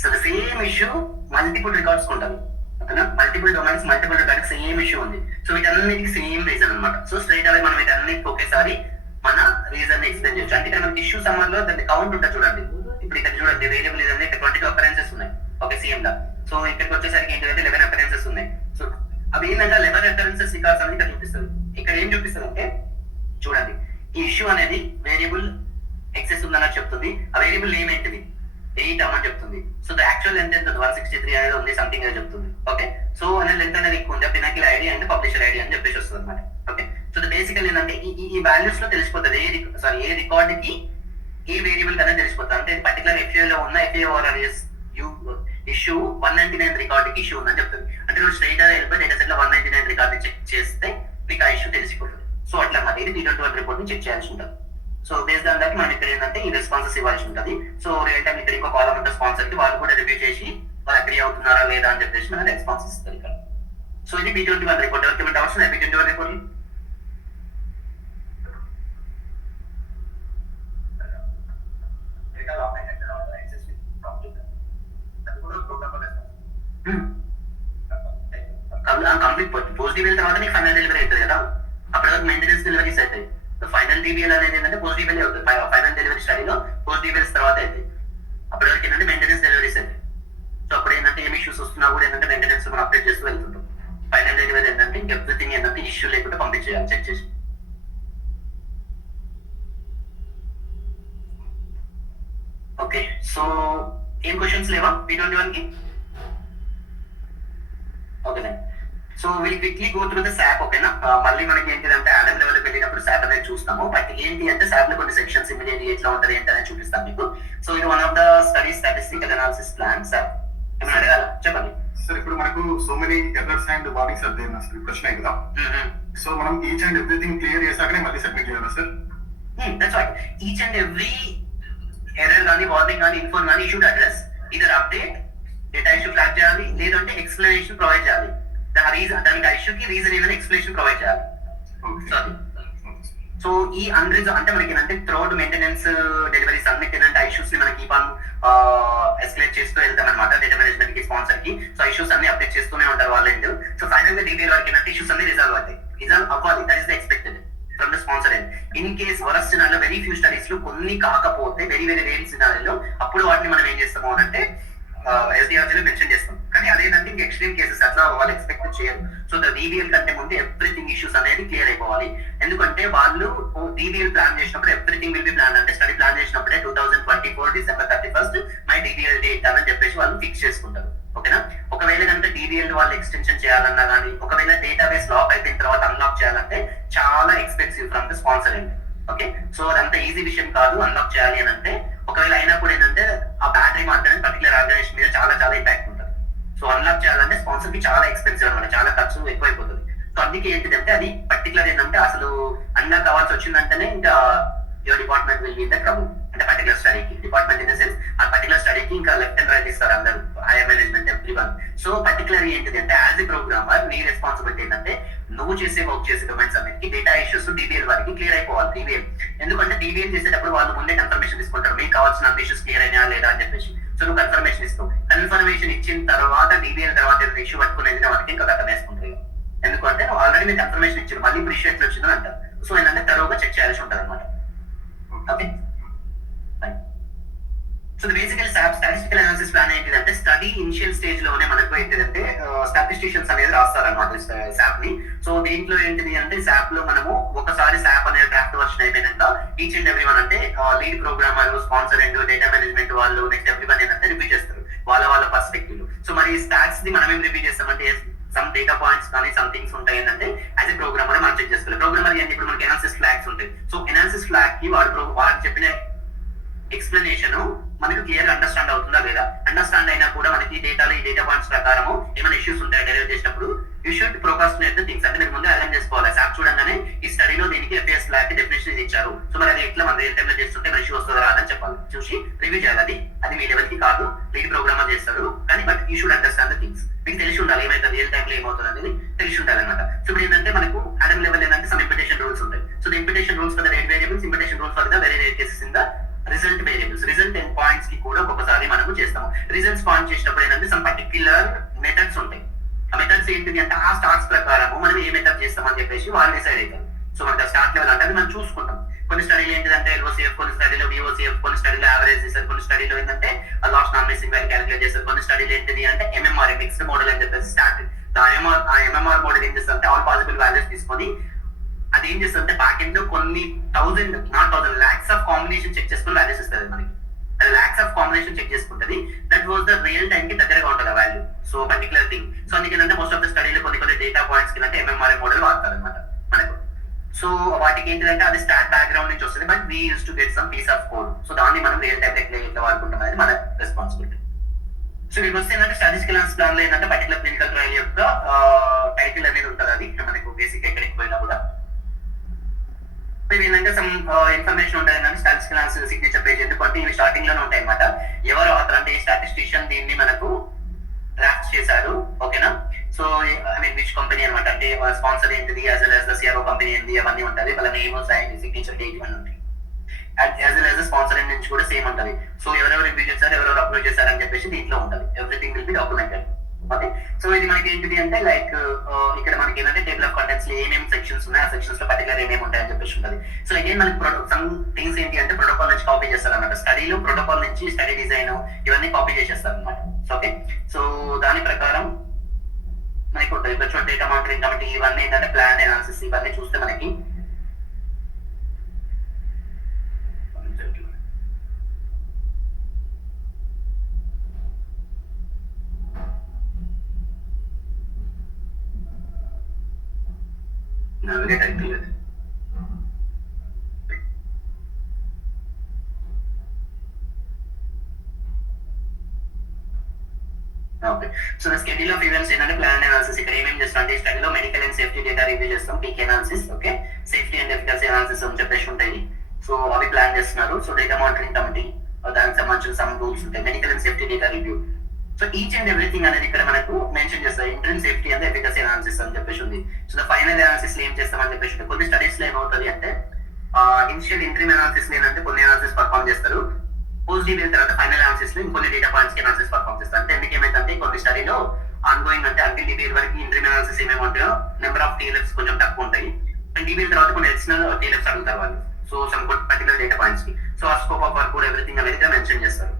so the same issue multiple records ఉంటాయి, ఓకేనా. Multiple domains multiple record same issue ఉంది. సో వీటన్నిటికి సేమ్ రీజన్ అనమాట. సో స్ట్రైట్ అవే మనం వీటన్నిటికి ఒకేసారి మన రీజన్ ఎక్స్ప్లెయిన్ చేయొచ్చు. అంటే ఇక్కడ మనకి ఇష్యూ సమ్మర్ లో దాని కౌంట్ ఉంటుంది చూడండి. ఇప్పుడు ఇక్కడ చూడండి వేరియబుల్ ఇదంటే ఇక్కడ 22 అకరెన్సెస్ ఉన్నాయి, ఓకే సేమ్ గా. సో ఇక్కడికి వచ్చేసరికి ఏంటంటే 11 అకరెన్సెస్ ఉన్నాయి. సో అవి ఏంటంటే 11 అకరెన్సెస్ రికార్డ్స్ అనేది ఇక్కడ చూపిస్తుంది. ఇక్కడ ఏం చూపిస్తుంది అంటే చూడండి ఈ ఇష్యూ అనేది వేరియబుల్ ఎక్సెస్ ఉందని చెప్తుంది. ఆ వేరియబుల్ నేమ్ ఏంటిది 8 అని చెప్తుంది. సో ద యాక్చువల్ లెంత్ ఎంత 163 అనేది ఉంది సంథింగ్ అని చెప్తుంది, ఓకే. సో అనే లెంత్ అనేది ఎక్కువ ఉంది, Pinnacle ID and publisher ID అని చెప్పేసి వస్తుంది అనమాట, ఓకే. సో బేసికల్ ఏంటంటే ఈ వాల్యూస్ లో తెలిసిపోతుంది ఏ రికార్డ్ కి ఏ వేరియబుల్ కన్నా తెలిసిపోతుంది. అంటే పర్టికులర్ FA లో ఉన్న ఇష్యూ 199 రికార్డ్ కి ఇష్యూ ఉందని చెప్తుంది. అంటే నువ్వు స్ట్రైట్ గా వెళ్ళిపోయి డేటా సెట్ లో 199 రికార్డ్ ని చెక్ చేస్తే మీకు ఆ ఇష్యూ తెలిసిపోతుంది. సో అట్లా మరి ఇది T21 రిపోర్ట్ ని చెక్ చేయాల్సి ఉంటుంది. సో బేస్డ్ ఆన్ దట్ మనం ఇక్కడ ఏంటంటే ఈ రెస్పాన్సెస్ ఇవ్వాల్సి ఉంటుంది. సో రియల్ టైం ఇక్కడ ఇంకో కాలం ఉంటుంది స్పాన్సర్ కి, వాళ్ళు కూడా రివ్యూ చేసి వాళ్ళు అగ్రీ అవుతున్నారా లేదా అని చెప్పేసి మన రెస్పాన్సెస్ ఇస్తారు ఇక్కడ. సో ఇది T21 రిపోర్ట్. ఎవరికి డౌట్స్ ఉన్నాయి T21 report? Complete post DBL తర్వాత నీకు ఫైనల్ డెలివరీ అవుతుంది కదా, అప్పటి వరకు మెయింటెనెన్స్ డెలివరీస్ అవుతాయి. ఫైనల్ డిబిఎల్ అనేది ఏంటంటే పోస్ట్ డిబిఎల్ అవుతుంది. ఫైనల్ డెలివరీ స్టడీలో పోస్ట్ డిబిఎల్స్ తర్వాత అవుతాయి. అప్పటి వరకు ఏంటంటే మెయింటెనెన్స్ డెలివరీస్ అవుతాయి. సో అప్పుడు ఏంటంటే ఏమి ఇష్యూస్ వస్తున్నా కూడా ఏంటంటే మెయింటెనెన్స్ మనం అప్డేట్ చేస్తూ వెళ్తుంటాం. ఫైనల్ డెలివరీ ఏంటంటే ఎవ్రీథింగ్ ఏంటంటే ఇష్యూ లేకుండా పంపించేయాలి చెక్ చేసి. ఓకే, సో ఏం క్వశ్చన్స్ లేవా P21 కి? ఓకేనా, so will quickly go through the SAP. ఓకేనా, మళ్ళీ మనకి ఏంటిదంటే ఆడమ్ లెవెల్కి వెళ్ళినప్పుడు SAP అనేది చూస్తాము. బట్ ఏంటి అంటే SAP లో కొన్ని సెక్షన్స్ ఇమీడియట్ ఎట్లా ఉంటుంది ఏంటి అనేది చూపిస్తాను మీకు. సో ఇది one of the study statistical analysis plan. Sir ఏమైనా అడగాల చెప్పండి. సార్ ఇప్పుడు మనకు so many errors and warnings అర్థం సార్ ఇప్పుడు వచ్చినాయి కదా, సో మనం ఈచ్ అండ్ ఎవ్రీథింగ్ క్లియర్ చేసాకనే మళ్ళీ సబ్మిట్ చేయాలా sir? That's right. Each and every error కానీ వార్నింగ్ కానీ ఇన్ఫోన్ కానీ should address either update, data issue flag చేయాలి, లేదంటే ఎక్స్ప్లెనేషన్ ప్రొవైడ్ చేయాలి. దానికి ఇష్యూకి రీజన్ ఏమైనా ఎక్స్ప్లెనేషన్ ప్రొవైడ్ చేయాలి. సో ఈ అన్రీజన్ అంటే మనకి ఏంటంటే త్రూఅవుట్ మెయింటెనెన్స్ డెలివరీస్ అన్నిటి ఏంటంటే ఇష్యూస్ ని మనకి ఎస్కలేట్ చేస్తూ వెళ్తాం అనమాట డేటా మేనేజ్మెంట్ కి, స్పాన్సర్ కి. సో ఇష్యూస్ అన్ని అప్డేట్ చేస్తూనే ఉంటారు వాళ్ళు. సో ఫైనల్ గా డిబిఎల్ వరకు ఏంటంటే ఇష్యూస్ అన్ని రిజాల్వ్ అవుతాయి. రిజాల్వ్ అవ్వాలి, that is the expected from the sponsor and in case worst సినారిలో వెరీ ఫ్యూ స్టడీస్ లో కొన్ని కాకపోతే వెరీ వెరీ రేర్ సినారిలో అప్పుడు వాటిని మనం ఏం చేస్తాము అంటే SDRG లో మెన్షన్ చేస్తాం. కానీ అదేంటంటే ఇంకా ఎక్స్ట్రీమ్ కేసెస్ అట్లా వాళ్ళు ఎక్స్పెక్ట్ చేయరు. సో ద డిబిఎల్ కంటే ముందు ఎవ్రీథింగ్ ఇష్యూస్ అనేది క్లియర్ అయిపోవాలి. ఎందుకంటే వాళ్ళు డిబిఎల్ ప్లాన్ చేసినప్పుడు ఎవ్రీథింగ్ విల్ బి ప్లాన్, అంటే స్టడీ ప్లాన్ చేసినప్పుడే 2024 December 31 మై డిబిఎల్ డేట్ అని చెప్పేసి వాళ్ళు ఫిక్స్ చేసుకుంటారు. ఓకేనా, ఒకవేళ కనుక డిబిఎల్ వాళ్ళు ఎక్స్టెన్షన్ చేయాలన్నా కానీ, ఒకవేళ డేటాబేస్ లాక్ అయిపోయిన తర్వాత అన్లాక్ చేయాలంటే చాలా ఎక్స్పెన్సివ్ ఫ్రమ్ ద స్పాన్సర్ అండి. ఓకే, సో అదంతా ఈజీ విషయం కాదు అన్లాక్ చేయాలి అని అంటే. ఒకవేళ అయినా కూడా ఏంటంటే ఆ బ్యాటరీ మార్కెట్ అనేది పర్టికులర్ ఆర్గనైజేషన్ మీద చాలా చాలా ఇంపాక్ట్ ఉంటుంది. సో అన్లాక్ చేయాలంటే స్పాన్సర్ కి చాలా ఎక్స్పెన్సివ్ అనమాట, చాలా ఖర్చు ఎక్కువైపోతుంది. సో అందుకే ఏంటిదంటే అది పర్టికులర్ ఏంటంటే అసలు అన్లాక్ అవ్వాల్సి వచ్చిందంటేనే ఇంకా your department will be in the trouble. అంటే పర్టికులర్ స్టడీకి డిపార్ట్మెంట్ ఇన్ ద సెన్స్ ఆ పర్టికులర్ స్టడీకి ఇంకా లెఫ్ట్ అండ్ రైట్ ఇస్తారు అందరూ, higher management everyone. So particular ఏంటిది అంటే యాజ్ ఎ ప్రోగ్రామర్ నీ రెస్పాన్సిబిలిటీ ఏంటంటే నువ్వు వర్క్ చేసే డొమైన్స్ అన్నిటికి డేటా ఇష్యూస్ డిబిఎల్ వారికి క్లియర్ అయిపోవాలి. డిబిఎల్ ఎందుకంటే డిబిఎల్ చేసేటప్పుడు వాళ్ళు ముందే కన్ఫర్మేషన్ తీసుకుంటారు మీకు కావాల్సిన ఇష్యూస్ క్లియర్ అయినా లేదా అని చెప్పేసి. సో నువ్వు కన్ఫర్మేషన్ ఇస్తావు. కన్ఫర్మేషన్ ఇచ్చిన తర్వాత డిబిఎల్ తర్వాత ఏదైనా ఇష్యూ పట్టుకునేది వాటికి ఇంకా కథ వేసుకుంటారు. ఎందుకంటే ఆల్రెడీ మీరు కన్ఫర్మేషన్ ఇచ్చారు, మళ్ళీ ఇప్పుడు ఇష్యూ ఎట్లా వచ్చిందని అంటారు. సో ఏంటంటే తరువుగా చెక్ చేయాల్సి ఉంటుంది అనమాట. ఓకే, సో బేసికల్ స్టాటిస్టికల్ అనాలిసిస్ ప్లాన్ ఏంటిదంటే స్టడీ ఇనిషియల్ స్టేజ్ లోనే మనకు ఏంటిదంటే స్టాటిస్టిషియన్స్ అనేది రాస్తారనమాట SAP ని. సో దీంట్లో ఏంటిది అంటే SAP లో మనము ఒకసారి SAP అనేది డ్రాఫ్ట్ వర్షన్ అయిపోయినాక ఈచ్ అండ్ ఎవ్రీ వన్ అంటే lead programmer, sponsor and data management వాళ్ళు నెక్స్ట్ ఎవ్రీ వన్ ఏంటంటే రివ్యూ చేస్తారు వాళ్ళ పర్స్పెక్టివ్. సో మరి స్టాట్స్ ని మనం ఏం రివ్యూ చేస్తామంటే సమ్ డేటా పాయింట్స్ కానీ సమ్ థింగ్స్ ఉంటాయి ఏంటంటే యాజ్ ఎ ప్రోగ్రామర్ మనం చెక్ చేసుకోవాలి. ప్రోగ్రామర్ ఏంటి, ఇప్పుడు మనకి ఎనాలిసిస్ ఫ్లాగ్స్ ఉంటాయి. సో ఎనాలిసిస్ ఫ్లాగ్ కి వాడు చెప్పిన ఎక్స్ప్లెనేషన్ మనకు క్లియర్ అండర్స్టాండ్ అవుతుందా లేదా, అండర్స్టాండ్ అయినా కూడా మనకి డేటాలో ఈ డేటా పాయింట్స్ ప్రకారం ఏమైనా ఇష్యూస్ ఉంటాయి డెలివర్ చేసినప్పుడు యూ షుడ్ ప్రోకాస్టినేట్ ద థింగ్స్. అంటే మీరు ముందే అలైన్ చేసుకోవాలి. SAP చూడంగానే ఈ స్టడీలో దీనికి FAS ఫ్లాగ్ డెఫినేషన్ ఇచ్చారు. సో మరి అది ఎట్లా మన రియల్ టైమ్ లో చేస్తుంటే మన ఇష్యూ వస్తుందా రాదని చెప్పాలి, చూసి రివ్యూ చేయాలి. అది మీ లెవెల్ కి కాదు, లీడ్ ప్రోగ్రామర్ చేస్తారు. కానీ but you should understand the things. మీకు తెలిసి ఉండాలి ఏమైతుంది రియల్ టైమ్ లో ఏమవుతుంది అనేది తెలిసి ఉండాలి అనమాట. సో ఇప్పుడు ఏంటంటే మనకు ఆడమ్ లెవెల్ ఏంటంటే సమ్ ఇంపిటేషన్ రూల్స్ ఉంటాయి. So the imputation rules for the rate variables, imputation rules for the very rare cases in the result variables. Result end points కి కూడా ఒక్కొక్కసారి మనము చేస్తాము. రిజల్ట్స్ పాయింట్ చేసినప్పుడు ఏంటంటే సమ్ పర్టిక్యులర్ మెథడ్స్ ఉంటాయి. ఆ మెథడ్స్ ఏంటిది అంటే ఆ స్టార్ట్స్ ప్రకారం మనం ఏ మెథడ్ చేస్తామని చెప్పేసి వాళ్ళు డిసైడ్ అవుతారు. సో మనకి స్టార్ట్ లెవెల్ అంటే మనం చూసుకుంటాం. కొన్ని స్టడీలు ఏంటిదంటే LOCF, కొన్ని స్టడీలో VOCF, కొన్ని స్టడీలో యావరేజ్ చేస్తారు, కొన్ని స్టడీలో ఏంటంటే last non missing value calculate చేస్తారు. కొన్ని స్టడీలు ఏంటిది అంటే MMR మిక్స్డ్ మోడల్ అని చెప్పేసి స్టార్ట్. ఆ MMR మోడల్ ఏం చేస్తారు అంటే ఆల్ పాసిబుల్ వాల్యూస్ తీసుకొని అది ఏం చేస్తుంటే బ్యాక్ ఎండ్ లో కొన్ని not thousand lakhs of combination check చేసుకుని వాల్యూస్ ఇస్తుంది మనకి. అది లాక్స్ ఆఫ్ కాంబినేషన్ చెక్ చేసుకుంటుంది. That was the real time కి దగ్గరగా ఉంటుంది ఆ value. So particular thing. So అందుకేంటంటే మోస్ట్ ఆఫ్ ద స్టడీలో కొన్ని డేటా పాయింట్స్ కి అంటే MMR మోడల్ వాడతారు అనమాట మనకు. సో వాటికి ఏంటంటే అది స్టాట్ బ్యాక్గ్రౌండ్ నుంచి వస్తుంది, but we use to get some piece of code. So దాన్ని మనం రియల్ టైం ఎట్లా వాడుకుంటాం అనేది మన రెస్పాన్సిబిలిటీ. సో మీకు వస్తే ఏంటంటే స్టాటిస్టికల్ అనాలిసిస్ ప్లాన్ లో ఏంటంటే పర్టికులర్ క్లినికల్ ట్రయల్ యొక్క టైటిల్ అనేది ఉంటుంది. అది మనకు బేసిక్ ఎక్కడికి పోయినా కూడా ఏంటంటే సమ్ ఇన్ఫర్మేషన్ ఉంటుంది ఏంటంటే స్టాటిస్టికల్ అనాలిసిస్ సిగ్నేచర్ పేజ్. ఎందుకంటే ఇవి స్టార్టింగ్ లోనే ఉంటాయి అనమాట. ఎవరు ఆథర్ అంటే ఏ స్టాటిస్టిషియన్ దీన్ని మనకు డ్రాఫ్ట్ చేశారు. ఓకేనా, so I mean which company అనమాట, అంటే స్పాన్సర్ ఏంటిది, as well as the CRO company ఏంటి, అవన్నీ ఉంటుంది. వాళ్ళ నేమ్, సైన్, సిగ్నేచర్, డేట్ ఇవన్నీ ఉంటాయి. యాజ్ వెల్ యాజ్ స్పాన్సర్ నుంచి కూడా సేమ్ ఉంటుంది. సో ఎవరెవరు రివ్యూ చేశారు, ఎవరెవరు అప్లోడ్ చేశారు అని చెప్పేసి దీంట్లో ఉంటుంది. Everything will be documented. Okay. So ఇది మనకి ఏంటిది అంటే లైక్ ఇక్కడ మనకి ఏంటంటే టేబుల్ ఆఫ్ కంటెంట్స్ లో ఏమేమి సెక్షన్స్ ఉన్నాయి, ఆ సెక్షన్స్ లో పర్టికులర్ ఏమేమి ఉంటాయని చెప్పేసి ఉంటుంది. సో అగైన్ మనకి సమ్ థింగ్స్ ఏంటి అంటే ప్రోటోకాల్ నుంచి కాపీ చేస్తారు అనమాట. స్టడీలో ప్రోటోకాల్ నుంచి స్టడీ డిజైన్ ఇవన్నీ కాపీ చేసేస్తారు అనమాట. ఓకే. సో దాని ప్రకారం మనకి ఉంటుంది ఇప్పుడు డేటా మానిటరింగ్ కమిటీ ఇవన్నీ ఏంటంటే ప్లాన్ అనాలిసిస్ ఇవన్నీ చూస్తే మనకి navigate అయిపోయింది. Okay. So the schedule of events ఏంటంటే ప్లాన్ అనాలిసిస్. ఇక్కడ ఏమేమి చేస్తాం అంటే స్టడీలో medical and safety data review చేస్తాం, PK analysis, okay, safety and efficacy analysis అని చెప్పేసి ఉంటాయి. సో అవి ప్లాన్ చేస్తున్నారు. సో డేటా మానిటరింగ్ కమిటీ దానికి సంబంధించిన సమ్ రూల్స్ ఉంటాయి, medical and safety data review. So each and everything అనేది ఇక్కడ మనకు మెన్షన్ చేస్తారు. Intern safety and efficacy analysis అని చెప్పేసి ఉంది. సో ద ఫైనల్ అనాలిసిస్ ఏం చేస్తామని చెప్పేసి కొన్ని స్టడీస్ లో ఏమవుతుంది అంటే ఇనిషియల్ ఇంటర్మ్ అనాలిసిస్ ఏంటంటే కొన్ని అనాలిసిస్ పర్ఫామ్ చేస్తారు, పోస్ట్ డీటెయిల్ తర్వాత ఫైనల్ అనాలిసిస్ లో ఇంకొన్ని డేటా పాయింట్స్ కి అనాలిసిస్ పర్ఫామ్ చేస్తారు. అంటే ఎందుకు ఏమైందంటే కొన్ని స్టడీలో ఆన్గోయింగ్ అంటే అంటిల్ డీటెయిల్ వరకు ఇంటర్మ్ అనాలిసిస్ ఏమేమి ఉంటాయో నెంబర్ ఆఫ్ టీఎల్ఎఫ్స్ కొంచెం తక్కువ ఉంటాయి, అండ్ డీటెయిల్ తర్వాత కొన్ని అడిషనల్ టీఎల్ఎఫ్స్ అడుగుతారు వాళ్ళు. So some particular data points కి. సో ఆ స్కోప్ ఆఫ్ వర్క్ కూడా ఎవ్రీథింగ్ అనేది మెన్షన్ చేస్తారు.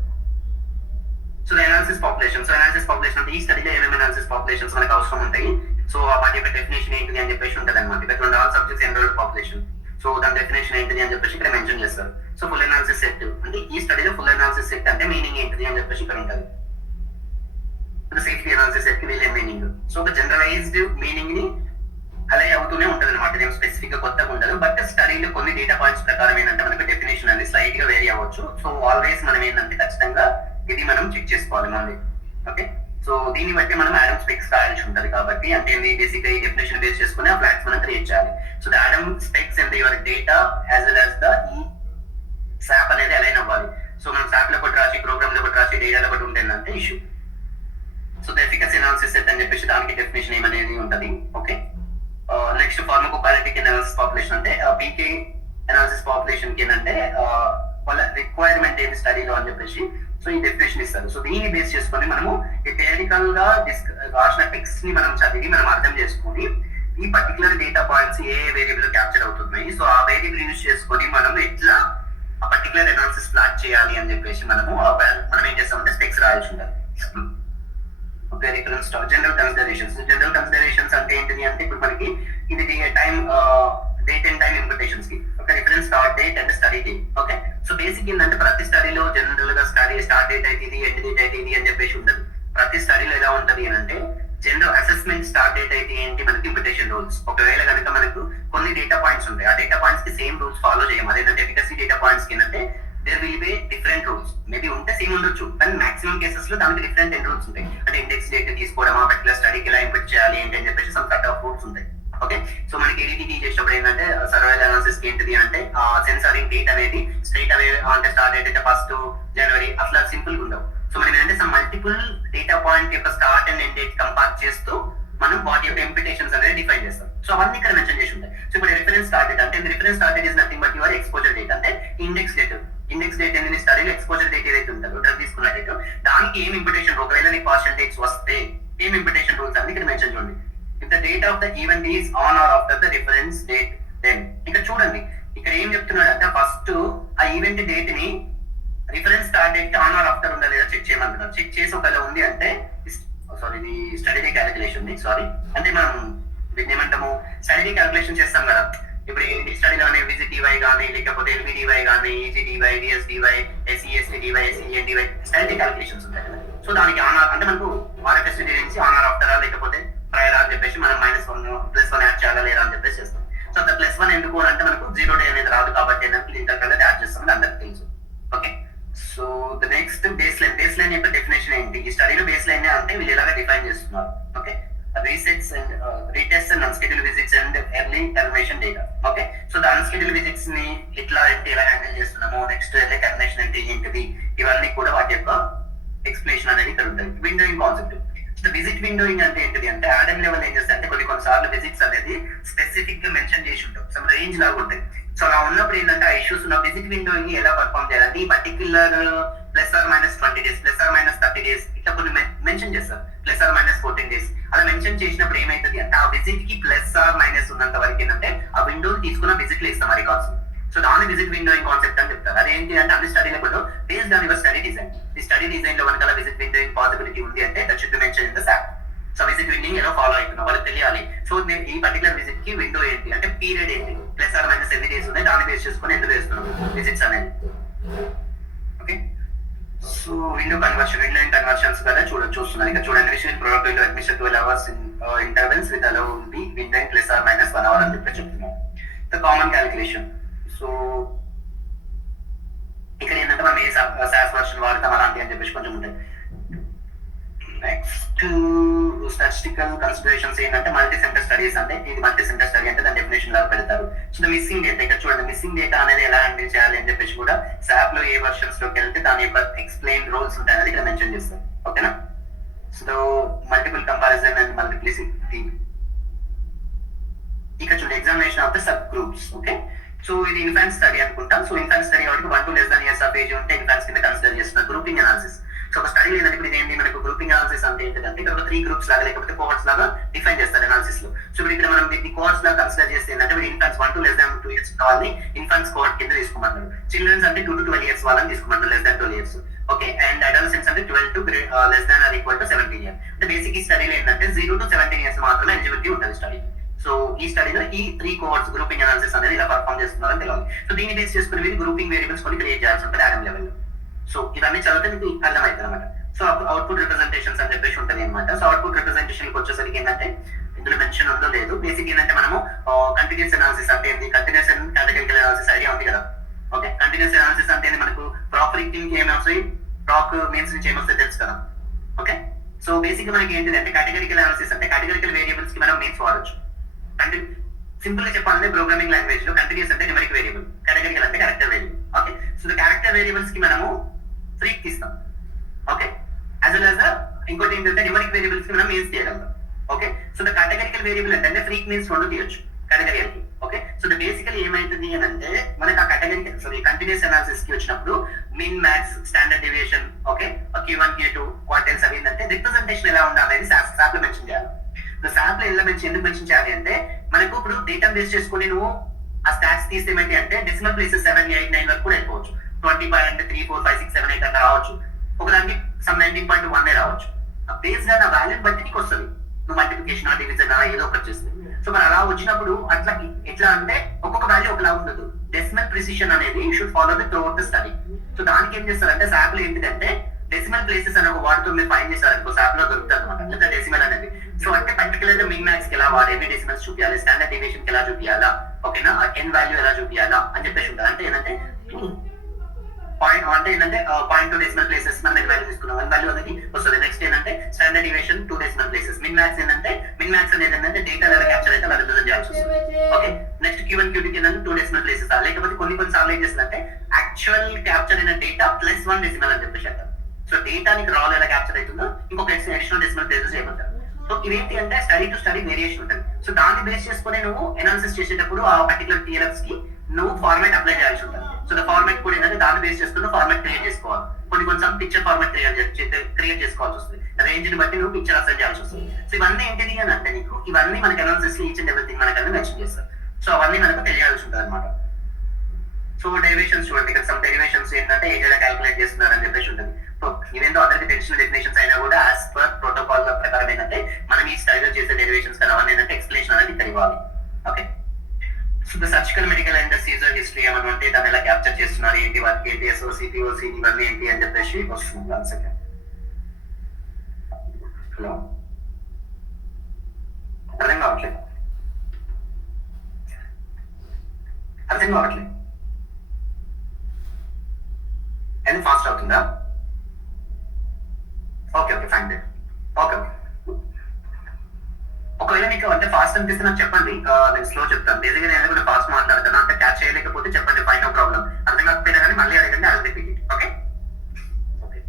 So analysis population. So analysis population అంటే ఈ స్టడీలో ఏమేమి అనాలిసిస్ పాపులేషన్స్ మనకు అవసరం ఉంటాయి, సో వాటి యొక్క డెఫినేషన్ ఏంటిది అని చెప్పేసి ఉంటుంది అనమాట. ఇక్కడ all subjects enrolled population. So దాని డెఫినేషన్ ఏంటిది అని చెప్పేసి ఇక్కడ మెన్షన్ చేస్తారు. సో ఫుల్ అనాలిసిస్ సెట్ అంటే ఈ స్టడీలో ఫుల్ అనాలిసిస్ సెట్ అంటే మీనింగ్ ఏంటిది అని చెప్పేసి ఇక్కడ ఉంటుంది. సేఫ్టీ అనాలిసిస్ సెట్ కి వీళ్ళే మీనింగ్. సో ఒక జనరలైజ్డ్ మీనింగ్ ని అలా అవుతూనే ఉంటుంది అనమాట, నేను స్పెసిఫిక్ గా కొత్తగా ఉండదు. బట్ స్టడీలో కొన్ని డేటా పాయింట్స్ ప్రకారం ఏంటంటే మనకు డెఫినేషన్ అనేది స్లైట్ గా వేరీ అవ్వచ్చు. సో ఆల్వేస్ మనం ఏంటంటే ఖచ్చితంగా ఇది మనం చెక్ చేసుకోవాలి మనది. ఓకే. సో దీన్ని బట్టి మనం ఆడమ్ స్పెక్స్ రాయాల్సి ఉంటుంది కాబట్టి అంటే బేసిక్ గా ఈ డెఫినేషన్ బేస్ చేసుకుని ఆ ఫ్లాగ్స్ మనం క్రియేట్ చేయాలి. So the Adam specs and your data as well as the ఈ సాప్ అనేది అలైన్ అవ్వాలి. సో మనం సాప్ లో ఒకటి రాసి ప్రోగ్రామ్ లో ఒకటి రాసి డేటాలో ఒకటి ఉంటుందంటే issue. So the efficacy analysis set అని చెప్పేసి దానికి డెఫినేషన్ ఏమనేది ఉంటుంది. ఓకే. నెక్స్ట్ ఫార్మకోకైనెటిక్ అనాలిసిస్ పాపులేషన్ అంటే పీకే అనాలిసిస్ పాపులేషన్ కి ఏంటంటే వాళ్ళ రిక్వైర్మెంట్ ఏంటి స్టడీలో అని చెప్పేసి సో ఈ డెఫినేషన్ ఇస్తారు. సో దీన్ని బేస్ చేసుకొని మనము ఈ థియరిటికల్ గా రాసిన టెక్స్ట్ ని మనం చదివి మనం అర్థం చేసుకొని ఈ పర్టికులర్ డేటా పాయింట్స్ ఏ వేరియబుల్ క్యాప్చర్ అవుతున్నాయి, సో ఆ వేరియబుల్ యూజ్ చేసుకొని మనం ఎట్లా ఆ పర్టికులర్ అనాలిసిస్ ప్లాట్ చేయాలి అని చెప్పేసి మనం ఏం చేస్తామంటే స్పెక్స్ రాయాల్సి ఉంటుంది. General considerations. జనరల్ కన్సిడరేషన్స్ అంటే ఏంటిది అంటే ఇప్పుడు మనకి ఇది time date and time implications కి ఒక reference start date and study date. Okay. So basic ఏంటంటే ప్రతి స్టడీలో జనరల్ గా స్టడీ స్టార్ట్ డేట్ అయితే ఇది, ఎండ్ డేట్ అయితే ఇది అని చెప్పేసి ఉండదు. ప్రతి స్టడీలో ఎలా ఉంటది అంటే జనరల్ అసెస్మెంట్ స్టార్ట్ డేట్ అయితే ఏంటి మనకి ఇంపిటేషన్ రూల్స్. ఒకవేళ కనుక మనకు కొన్ని డేటా పాయింట్స్ ఉంటాయి, ఆ డేటా పాయింట్స్ కి సేమ్ రూల్స్ ఫాలో చేయం. అదేంటంటే ఎఫికసీ డేటా పాయింట్స్ కి ఏంటంటే there will be different rules. Maybe ఉంటే సేమ్ ఉండొచ్చు, కానీ మాక్సిమం కేసెస్ లో దానికి డిఫరెంట్ రూల్స్ ఉంటాయి. అంటే ఇండెక్స్ డేట్ తీసుకోవడం, ఆ పర్టికులర్ స్టడీకి ఎలా ఇంపిట్ చేయాలి ఏంటి అని చెప్పేసి సమ్ కట్ ఆఫ్ రూల్స్ ఉంటాయి. ఓకే. సో మనకి ఏడిటి చేసేటప్పుడు ఏంటంటే సర్వైవల్ అనాలిసిస్ ఏంటిది అంటే ఆ సెన్సారింగ్ డేట్ అనేది స్ట్రైట్ అవే అంటే స్టార్ట్ డేట్ అయితే 1 జనవరి అట్లా సింపుల్ గా ఉండవు. సో మనం ఏంటంటే సమ్ మల్టిపుల్ డేటా పాయింట్ యొక్క start and end date compare చేస్తూ మనం వాటి యొక్క ఇంపిటేషన్స్ అనేది డిఫైన్ చేస్తాం. సో అవన్నీ ఇక్కడ మెన్షన్ చేసి ఉంటాయి. సో ఇప్పుడు రిఫరెన్స్ స్టార్ట్ డేట్ అంటే reference start date is nothing but your exposure date. అంటే ఇండెక్స్ డేట్. ఇండెక్స్ డేట్ అనేది స్టడీలో ఎక్స్పోజర్ డేట్ ఏదైతే ఉంటుందో డ్రగ్ తీసుకున్న డేట్ దానికి ఏం ఇంపిటేషన్, ఒకవేళ నీకు పార్షియల్ డేట్స్ వస్తే ఏం ఇంపిటేషన్ రూల్స్ అని ఇక్కడ మెన్షన్ చూడండి. If the date of the event is on or after the reference date then. ఇక్కడ చూడండి ఇక్కడ ఏం చెప్తున్నాడు అంటే ఫస్ట్ ఆ ఈవెంట్ డేట్ ని reference start date on or after ఉందా లేదా చెక్ చేయమంటున్నారు. చెక్ చేసి ఒకవేళ ఉంది అంటే సారీ ఇది స్టడీ డే క్యాలిక్యులేషన్ సారీ అంటే మనం వీటిని ఏమంటాము స్టడీ డే క్యాలిక్యులేషన్ చేస్తాం కదా. ఇప్పుడు ఈ స్టడీలోనే విజిట్ డివై కానీ లేకపోతే ఎల్బిడివై కానీ EG DY, DS DY, SEST DY, SEN DY study day calculations ఉంటాయి కదా. సో దానికి ఆన్ ఆర్ అంటే మనకు ఆర్ఎఫ్ఎస్టీ డే నుంచి ఆన్ ఆర్ ఆఫ్టరా లేకపోతే ప్రయర్ అని చెప్పేసి మనం -1 +1 యాడ్ చేయాలా లేదా అని చెప్పేసి చేస్తాం. సో అంత +1 ఎందుకు అంటే మనకు 0 డే అనేది రాదు కాబట్టి ఇంటర్ కలర్ యాడ్ చేస్తాం అందరికి తెలుసు. Okay. So the next base line. Base line యొక్క డెఫినేషన్ ఏంటి? ఈ స్టడీలో బేస్ లైన్ అంటే వీళ్ళు ఎలాగ డిఫైన్ చేస్తున్నారు. Okay. Resets and retest and unscheduled visits and early termination data. Okay. So the unscheduled visits ని ఎట్లా ఎలా హ్యాండిల్ చేస్తున్నాము, నెక్స్ట్ ఎర్లీ టర్మినేషన్ అంటే ఏంటిది, ఇవన్నీ కూడా వాటి యొక్క ఎక్స్ప్లెనేషన్ అనేది ఇక్కడ ఉంటుంది. Windowing concept. విజిట్ విండోయింగ్ అంటే ఏంటిది అంటే ఆడమ్ లెవెల్ ఏం చేస్తే అంటే కొన్నిసార్లు విజిట్స్ అనేది స్పెసిఫిక్ గా మెన్షన్ చేసి ఉంటాం, సమ్ రేంజ్ లాగా ఉంటాయి. సో అలా ఉన్నప్పుడు ఏంటంటే ఆ ఇష్యూస్ ఉన్న విజిట్ విండోయింగ్ ఎలా పర్ఫామ్ చేయాలంటే ఈ పర్టికులర్ +or -20 days, +or -30 days ఇట్లా కొన్ని మెన్షన్ చేస్తారు +or-14 days. అలా మెన్షన్ చేసినప్పుడు ఏమైతుంది అంటే ఆ విజిట్ కి +or- ఉన్నంత వరకు ఏంటంటే ఆ విండోని తీసుకున్న విజిట్ లో ఇస్తాం ఆ రికార్డ్స్. సో దాని విజిట్ విండోయింగ్ కాన్సెప్ట్ అని చెప్తారు. అదేంటి అంటే అన్ని స్టడీ లేకుండా based on your study design. ఈ స్టడీ డిజైన్ లో మనకు విజిట్ విండోయింగ్ పాసిబిలిటీ ఉంది అంటే that should be mention in the SAP. So visit windowing ఎలా ఫాలో అవుతున్నాం వాళ్ళకి తెలియాలి. సో నేను ఈ పర్టికులర్ విజిట్ కి విండో ఏంటి అంటే పీరియడ్ ఏంటి, +or- ఎన్ని డేస్ ఉన్నాయి, దాన్ని బేస్ చేసుకుని ఎందుకు వేస్తున్నాం విజిట్స్ అనేది. ఓకే, సో విండో కన్వర్షన్స్ కదా చూస్తున్నారు. ఇక్కడ చూడండి, విషయం product window admission 12 hours in intervals with allow will be window +or- 1 hour అని చెప్పి చెప్తున్నాం. The common calculation. సో ఇక్కడ ఏంటంటే మనం ఏ సాస్ వర్షన్ వాడతాం అలాంటి అని చెప్పేసి కొంచెం ఉంటాయి. నెక్స్ట్ స్టాటిస్టికల్ కన్సిడరేషన్స్ ఏంటంటే మల్టీ సెంటర్ స్టడీస్. అంటే ఇది మల్టీ సెంటర్ స్టడీ అంటే దాని డెఫినేషన్ లాగా పెడతారు. సో ద మిస్సింగ్ డేటా, ఇక్కడ చూడండి మిస్సింగ్ డేటా అనేది ఎలా హ్యాండిల్ చేయాలి అని చెప్పేసి కూడా SAP లో ఏ వర్షన్స్ లోకి వెళ్తే దాని యొక్క ఎక్స్ప్లెయిన్ రూల్స్ ఉంటాయనేది ఇక్కడ మెన్షన్ చేస్తారు. ఓకేనా. So multiple comparison and multiplicity. ఇక్కడ చూడండి examination of the sub groups. Okay, so ఇది ఇన్ఫాన్స్ స్టడీ అనుకుంటా. సో ఇన్ఫాన్స్ స్టడీ కాబట్టి 1 to less than years of age ఉంటే ఇన్ఫాన్స్ కింద కన్సిడర్ చేస్తున్నారు. Grouping analysis. సో ఒక స్టడీ ఏంటంటే ఇప్పుడు ఇదేంటి మనకు గ్రూపింగ్ అనాలిసిస్ అంటే ఏంటంటే ఇక్కడ ఒక 3 groups లాగా లేకపోతే కోహర్ట్స్ లాగా డిఫైన్ చేస్తారు అనాలిసిస్ లో. సో ఇప్పుడు ఇక్కడ మనం దీన్ని కోహర్ట్స్ లాగా కన్సిడర్ చేస్తే ఏంటంటే ఇన్ఫాన్స్ 1 to less than 2 years వాళ్ళని ఇన్ఫాన్స్ కోహర్ట్ కింద తీసుకోమంటారు. చిల్డ్రన్స్ అంటే 2 to 12 years వాళ్ళని తీసుకోమంటారు, less than 12 years. Okay, and adolescents అంటే 12 to less than or equal to 17 years. అంటే బేసిక్ ఈ స్టడీలో ఏంటంటే 0 to 17 years మాత్రమే ఎలిజిబిలిటీ ఉంటుంది స్టడీ. సో ఈ స్టడీలో ఈ 3 కోహర్ట్స్ గ్రూపింగ్ అనాలిసిస్ అనేది ఇలా పర్ఫామ్ చేస్తున్నారని తెలియాలి. సో దీన్ని బేస్ చేసుకుని మీరు గ్రూపింగ్ వేరియబుల్స్ కొన్ని క్రియేట్ చేయాల్సి ఉంటుంది యాడమ్ లెవెల్లో. సో ఇవన్నీ చదివితే మీకు అర్థమవుతుంది అనమాట. సో అవుట్పుట్ రిప్రజెంటేషన్స్ అని చెప్పేసి ఉంటుంది అనమాట. సో అవుట్పుట్ రిప్రజెంటేషన్ వచ్చేసరికి ఏంటంటే ఇందులో మెన్షన్ ఉందో లేదు, బేసిక్ ఏంటంటే మనము కంటిన్యూస్ అనాలిసిస్ అంటే ఏంటి, continuous and categorical analysis idea ఉంది కదా. ఓకే, కంటిన్యూస్ అనాలిసిస్ అంటే మనకు ప్రాఫిటింగ్ ఏమొస్తాయి, ప్రాక్ మీన్స్ నుంచి ఏమొస్తాయి తెలుసు కదా. ఓకే, సో బేసిక్ మనకి ఏంటి అంటే కేటగిరికల్ అనాలిసిస్ అంటే కేటగిరికల్ వేరియబుల్స్ కి మనం మీన్స్ వాడచ్చు. అంటే సింపుల్ గా చెప్పాలంటే ప్రోగ్రామింగ్ లాంగ్వేజ్ లో కంటిన్యూస్ అంటే న్యూమరిక్ వేరియబుల్, కేటగిరికల్ అంటే character variable. Okay, so character variables కి మనము ఫ్రీక్ తీస్తాం. ఓకే, యాజ్ వెల్ యాజ్ ఇంకోటి ఏంటంటే న్యూమరిక్ వేరియబుల్స్ కి మనం మీన్స్ తీయగలుగుతాం. Okay, so the categorical variable అంటే ఫ్రీక్ మీన్స్ 2 తీయొచ్చు కేటగిరియల్కి. ఓకే, సో ద బేసికలీ ఏమైతుంది అని అంటే మనకి ఆ కేటగిరీ కంటిన్యూస్ అనాలిసిస్ కి వచ్చినప్పుడు min max standard deviation, okay, Q1 Q2 quartiles అవి ఏంటంటే రిప్రజెంటేషన్ ఎలా ఉండాలి అనేది SAP లో మెన్షన్ చేయాలి. SAP లో ఎలా ఎందుకు మెన్షన్ చేయాలి అంటే మనకు ఇప్పుడు డేటా బేస్ చేసుకుని నువ్వు ఆ స్టాట్స్ తీస్తే ఏమైంది అంటే డెసిమల్ ప్లేసెస్ 7, 8, 9 వరకు కూడా వెళ్ళిపోవచ్చు. 25 అంటే 3, 4, 5, 6, 7, 8 అంటే రావచ్చు. ఒకదానికి సమ్ 19.1 రావచ్చు. బేస్డ్ ఆన్ ఆ వాల్యూని బట్టి నీకు వస్తుంది. నువ్వు మల్టిప్లికేషన్ డివిజన్ ఏదో ఒకటి చేస్తుంది. సో మరి అలా వచ్చినప్పుడు అట్లా ఎట్లా అంటే ఒక్కొక్క వాల్యూ ఒకలా ఉండదు. డెసిమల్ ప్రిసిషన్ అనేది you should follow the throughout the study. So దానికి ఏం చేస్తారంటే SAP లో ఏంటిదంటే డెసిమల్ ప్లేసెస్ అని ఒక వాడుతో మీరు ఫైన్ చేశారనుకో SAP లో దొరుకుతుంది అనమాట, లేదా డెసిమల్ అనేది. సో అంటే పర్టికులర్ గా మిన్ మ్యాక్స్ కి ఎలా వాడు, ఎన్ని డెసిమల్స్ చూపించాలి, స్టాండర్డ్ డీవియేషన్ కి ఎలా చూపించాలా, ఓకేనా, ఎన్ వాల్యూ ఎలా చూపించాలా అని చెప్పేసి ఉంటుంది. అంటే ఏంటంటే పాయింట్ అంటే ఏంటంటే 0.2 డెసిమల్ ప్లేసెస్ మనం వాల్యూ తీసుకున్నాం, 1 వాల్యూ అనేది వస్తుంది. నెక్స్ట్ ఏంటంటే standard deviation 2 decimal places. Min max ఏంటంటే మిన్ మ్యాక్స్ అనేది ఏంటంటే డేటా ఎలా క్యాప్చర్ అయితే అలా రిప్రజెంట్ చేయాల్సి వస్తుంది. ఓకే, నెక్స్ట్ Q1 Q2 ఏంటంటే 2 డెసిమల్ ప్లేసెస్. లేకపోతే కొన్ని సార్లు ఏం చేస్తుందంటే యాక్చువల్ క్యాప్చర్ అయిన డేటా +1 డెసిమల్ అని చెప్పేసి అంటారు. సో డేటా నీకు రాల్ ఎలా క్యాప్చర్ అవుతుందో ఇంకొక ఎక్స్ట్రా డెసిమల్ ప్లేసెస్ చేయమంటారు. సో ఇవేంటి అంటే స్టడీ టు స్టడీ వేరియేషన్ ఉంటుంది. సో దాన్ని బేస్ చేసుకుని నువ్వు ఎనాలిసిస్ చేసేటప్పుడు ఆ పర్టికులర్ TLFs కి నువ్వు ఫార్మాట్ అప్లై చేయాల్సి ఉంటుంది. సో ద ఫార్మాట్ కూడా ఏంటంటే దాన్ని బేస్ చేసుకుని ఫార్మాట్ క్రియేట్ చేసుకోవాలి. కొంచెం పిక్చర్ ఫార్మాట్ క్రియేట్ చేసుకోవాల్సి వస్తుంది. రేంజ్ ని బట్టి నువ్వు పిక్చర్ అసైన్ చేయాల్సి వస్తుంది. సో ఇవన్నీ ఏంటిది అని అంటే నీకు ఇవన్నీ మనకి అనాలిసిస్ లో ఈచ్ అండ్ ఎవ్రీథింగ్ మనకి అన్ని మెన్షన్ చేస్తారు. సో అవన్నీ మనకు తెలియాల్సి ఉంటుంది అనమాట. సో డెరివేషన్స్ చూడండి, ఇక్కడ సమ్ డెరివేషన్స్ ఏంటంటే ఏజ్ ఎలా క్యాలిక్యులేట్ చేస్తున్నారని చెప్పేసి ఉంటుంది. సో ఇవేంటో అందరికి తెలిసిన డెఫినేషన్స్ అయినా కూడా యాజ్ పర్ ప్రోటోకాల్ ప్రకారం ఏంటంటే మనం ఈ స్టైల్లో చేసే డెరివేషన్స్ కానీ అవన్నీ ఏంటంటే ఎక్స్ప్లెనేషన్ అనేది ఇక్కడ ఇవ్వాలి. Okay, so the surgical medical and seizure history ఏమంటే దాన్ని ఎలా క్యాప్చర్ చేస్తున్నారు, ఏంటి వాటికి ఏంటి SOC POC ఇవన్నీ ఏంటి అని చెప్పేసి వస్తుంది. 1 సెకండ్. హలో, అర్థం కావట్లేదు అది ఫాస్ట్ అవుతుందా? Okay okay fine. Okay okay, ఒకవేళ మీకు అంటే ఫాస్ట్ అనిపిస్తే నాకు చెప్పండి, నేను స్లో చెప్తాను. బేసిక్గా నేను కూడా ఫాస్ట్ మాట్లాడతాను, అంటే క్యాచ్ చేయలేకపోతే చెప్పండి, ఫైన్ నో ప్రాబ్లం. అర్థం కాకపోయినా కానీ మళ్ళీ అడగండి, అది రిపీట్. ఓకే ఓకే,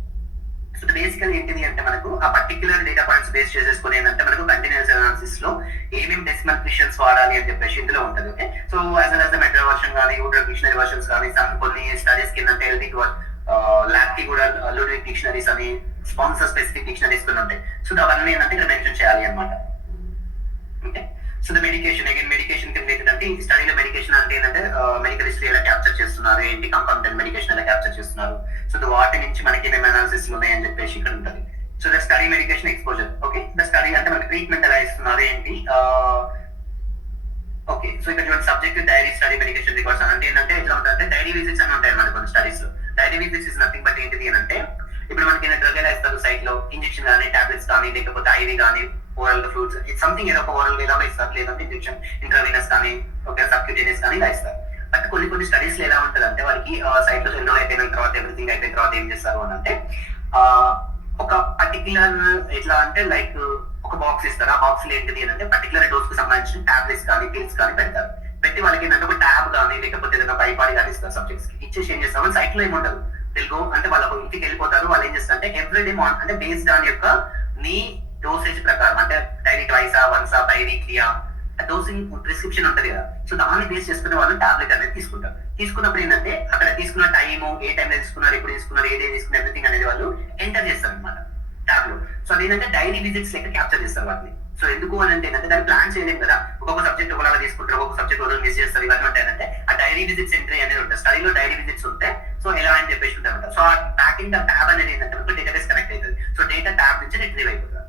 సో బేసికల్ ఏంటిది అంటే మనకు ఆ పర్టికులర్ డేటా పాయింట్స్ బేస్ చేసేసుకుని ఏంటంటే మనకు కంటిన్యూస్ అనాలిసిస్ లో ఏమేమి డెసిమల్ ప్రిసిషన్స్ వాడాలి అని చెప్పేసి ఇందులో ఉంటుంది. Okay, so as well as the metro version కానీ వుడ్రక్ డిక్షనరీ వర్షన్స్ కానీ కొన్ని స్టడీస్ కింద LD ల్యాబ్ కి కూడా లూడిక్ డిక్షనరీస్ అని స్పాన్సర్ స్పెసిఫిక్ డిక్షనరీస్ కొన్ని ఉంటాయి. సో అవన్నీ ఏంటంటే ఇక్కడ మెన్షన్ చేయాలి అనమాట. Okay, so the medication again medication కి రిలేటెడ్ అంటే ఈ స్టడీలో మెడికేషన్ అంటే ఏంటంటే మెడికల్ హిస్టరీ ఎలా క్యాప్చర్ చేస్తున్నారు, ఏంటి కంపౌండెంట్ మెడికేషన్ ఎలా క్యాప్చర్ చేస్తున్నారు, సో వాటి నుంచి మనకి ఏమేమి అనాలిసిస్ ఉన్నాయని చెప్పేసి ఇక్కడ ఉంటుంది. So the study medication exposure. Okay, the study అంటే మనకి ట్రీట్మెంట్ ఎలా ఇస్తున్నారు ఏంటి. ఓకే, సో ఇక్కడ చూడండి subject diary study medication records అంటే ఏంటంటే ఎట్లా ఉంటుందంటే డైరీ విజిట్స్ అని ఉంటాయి మనకి కొన్ని స్టడీస్ లో. Diary visits is nothing but ఏంటిది అని అంటే ఇప్పుడు మనకి డ్రగ్ ఎలా ఇస్తారు సైట్ లో, ఇంజెక్షన్ కానీ టాబ్లెట్స్ కానీ లేకపోతే ఐవి కానీ ఓరల్ ఫ్రూట్స్ సంథింగ్ ఏదో ఒక ఓరల్ ఎలాగో ఇస్తారు, లేదంటే ఇంజెక్షన్ ఇంట్రావీనస్ కానీ ఒక సబ్క్యూటేనియస్ కానీ ఇలా ఇస్తారు. బట్ కొన్ని స్టడీస్ లో ఎలా ఉంటుంది అంటే వాళ్ళకి సైట్ లో ఎన్నో అయిపోయిన తర్వాత ఎవ్రీథింగ్ అయిపోయిన తర్వాత ఏం చేస్తారు అని అంటే ఒక పర్టికులర్ ఎట్లా అంటే లైక్ ఒక బాక్స్ ఇస్తారు. ఆ బాక్స్ లో ఏంటిది అంటే పర్టికులర్ డోస్ కు సంబంధించిన టాబ్లెట్స్ కానీ పిల్స్ కానీ పెడతారు. పెట్టి వాళ్ళకి ఏంటంటే ఒక ట్యాబ్ కానీ లేకపోతే ఏదైనా పైపాడి కానీ ఇస్తారు సబ్జెక్ట్స్ కి. ఇచ్చేసి ఏం చేస్తామని సైట్ లో ఏముండదు తెలుగు అంటే వాళ్ళ ఇంటికి వెళ్ళిపోతారు. వాళ్ళు ఏం చేస్తారు అంటే ఎవ్రీడే అంటే బేస్డ్ ఆన్ యొక్క నీ డోసేజ్ ప్రకారం అంటే డైలీ ట్వైసా వన్సా బై వీక్లీయా డోసింగ్ ప్రిస్క్రిప్షన్ ఉంటది కదా. సో దాన్ని బేస్ చేసుకునే వాళ్ళు టాబ్లెట్ అనేది తీసుకుంటారు. తీసుకున్నప్పుడు ఏంటంటే అక్కడ తీసుకున్న టైము, ఏ టైంలో తీసుకున్నారు, ఎప్పుడు తీసుకున్నారు, ఏ డే తీసుకున్నారు, ఎవ్రీథింగ్ అనేది వాళ్ళు ఎంటర్ చేస్తారు అనమాట ట్యాబ్ లో. సో అదేంటంటే డైరీ విజిట్స్ లెక్క క్యాప్చర్ చేస్తారు వాటిని. సో ఎందుకు అని అంటే ఏంటంటే దాన్ని ప్లాన్ చేయలేము కదా. ఒక్కొక్క సబ్జెక్ట్ ఒకలాగా తీసుకుంటారు, ఒక్కొక్క సబ్జెక్ట్ ఒకరు మిస్ చేస్తారు. ఇవన్నీ ఉంటాయంటే ఆ డైరీ విజిట్స్ ఎంట్రీ అనేది ఉంటుంది. స్టడీలో డైరీ విజిట్స్ ఉంటాయి. సో ఎలా అని చెప్పేసి ఉంటారు. సో ఆ బ్యాక్ ఇన్ ట్యాబ్ అనేది ఏంటంటే మనకు డేటాబేస్ కనెక్ట్ అవుతుంది. సో డేటా ట్యాబ్ నుంచి రిట్రీవ్ అయిపోతుంది.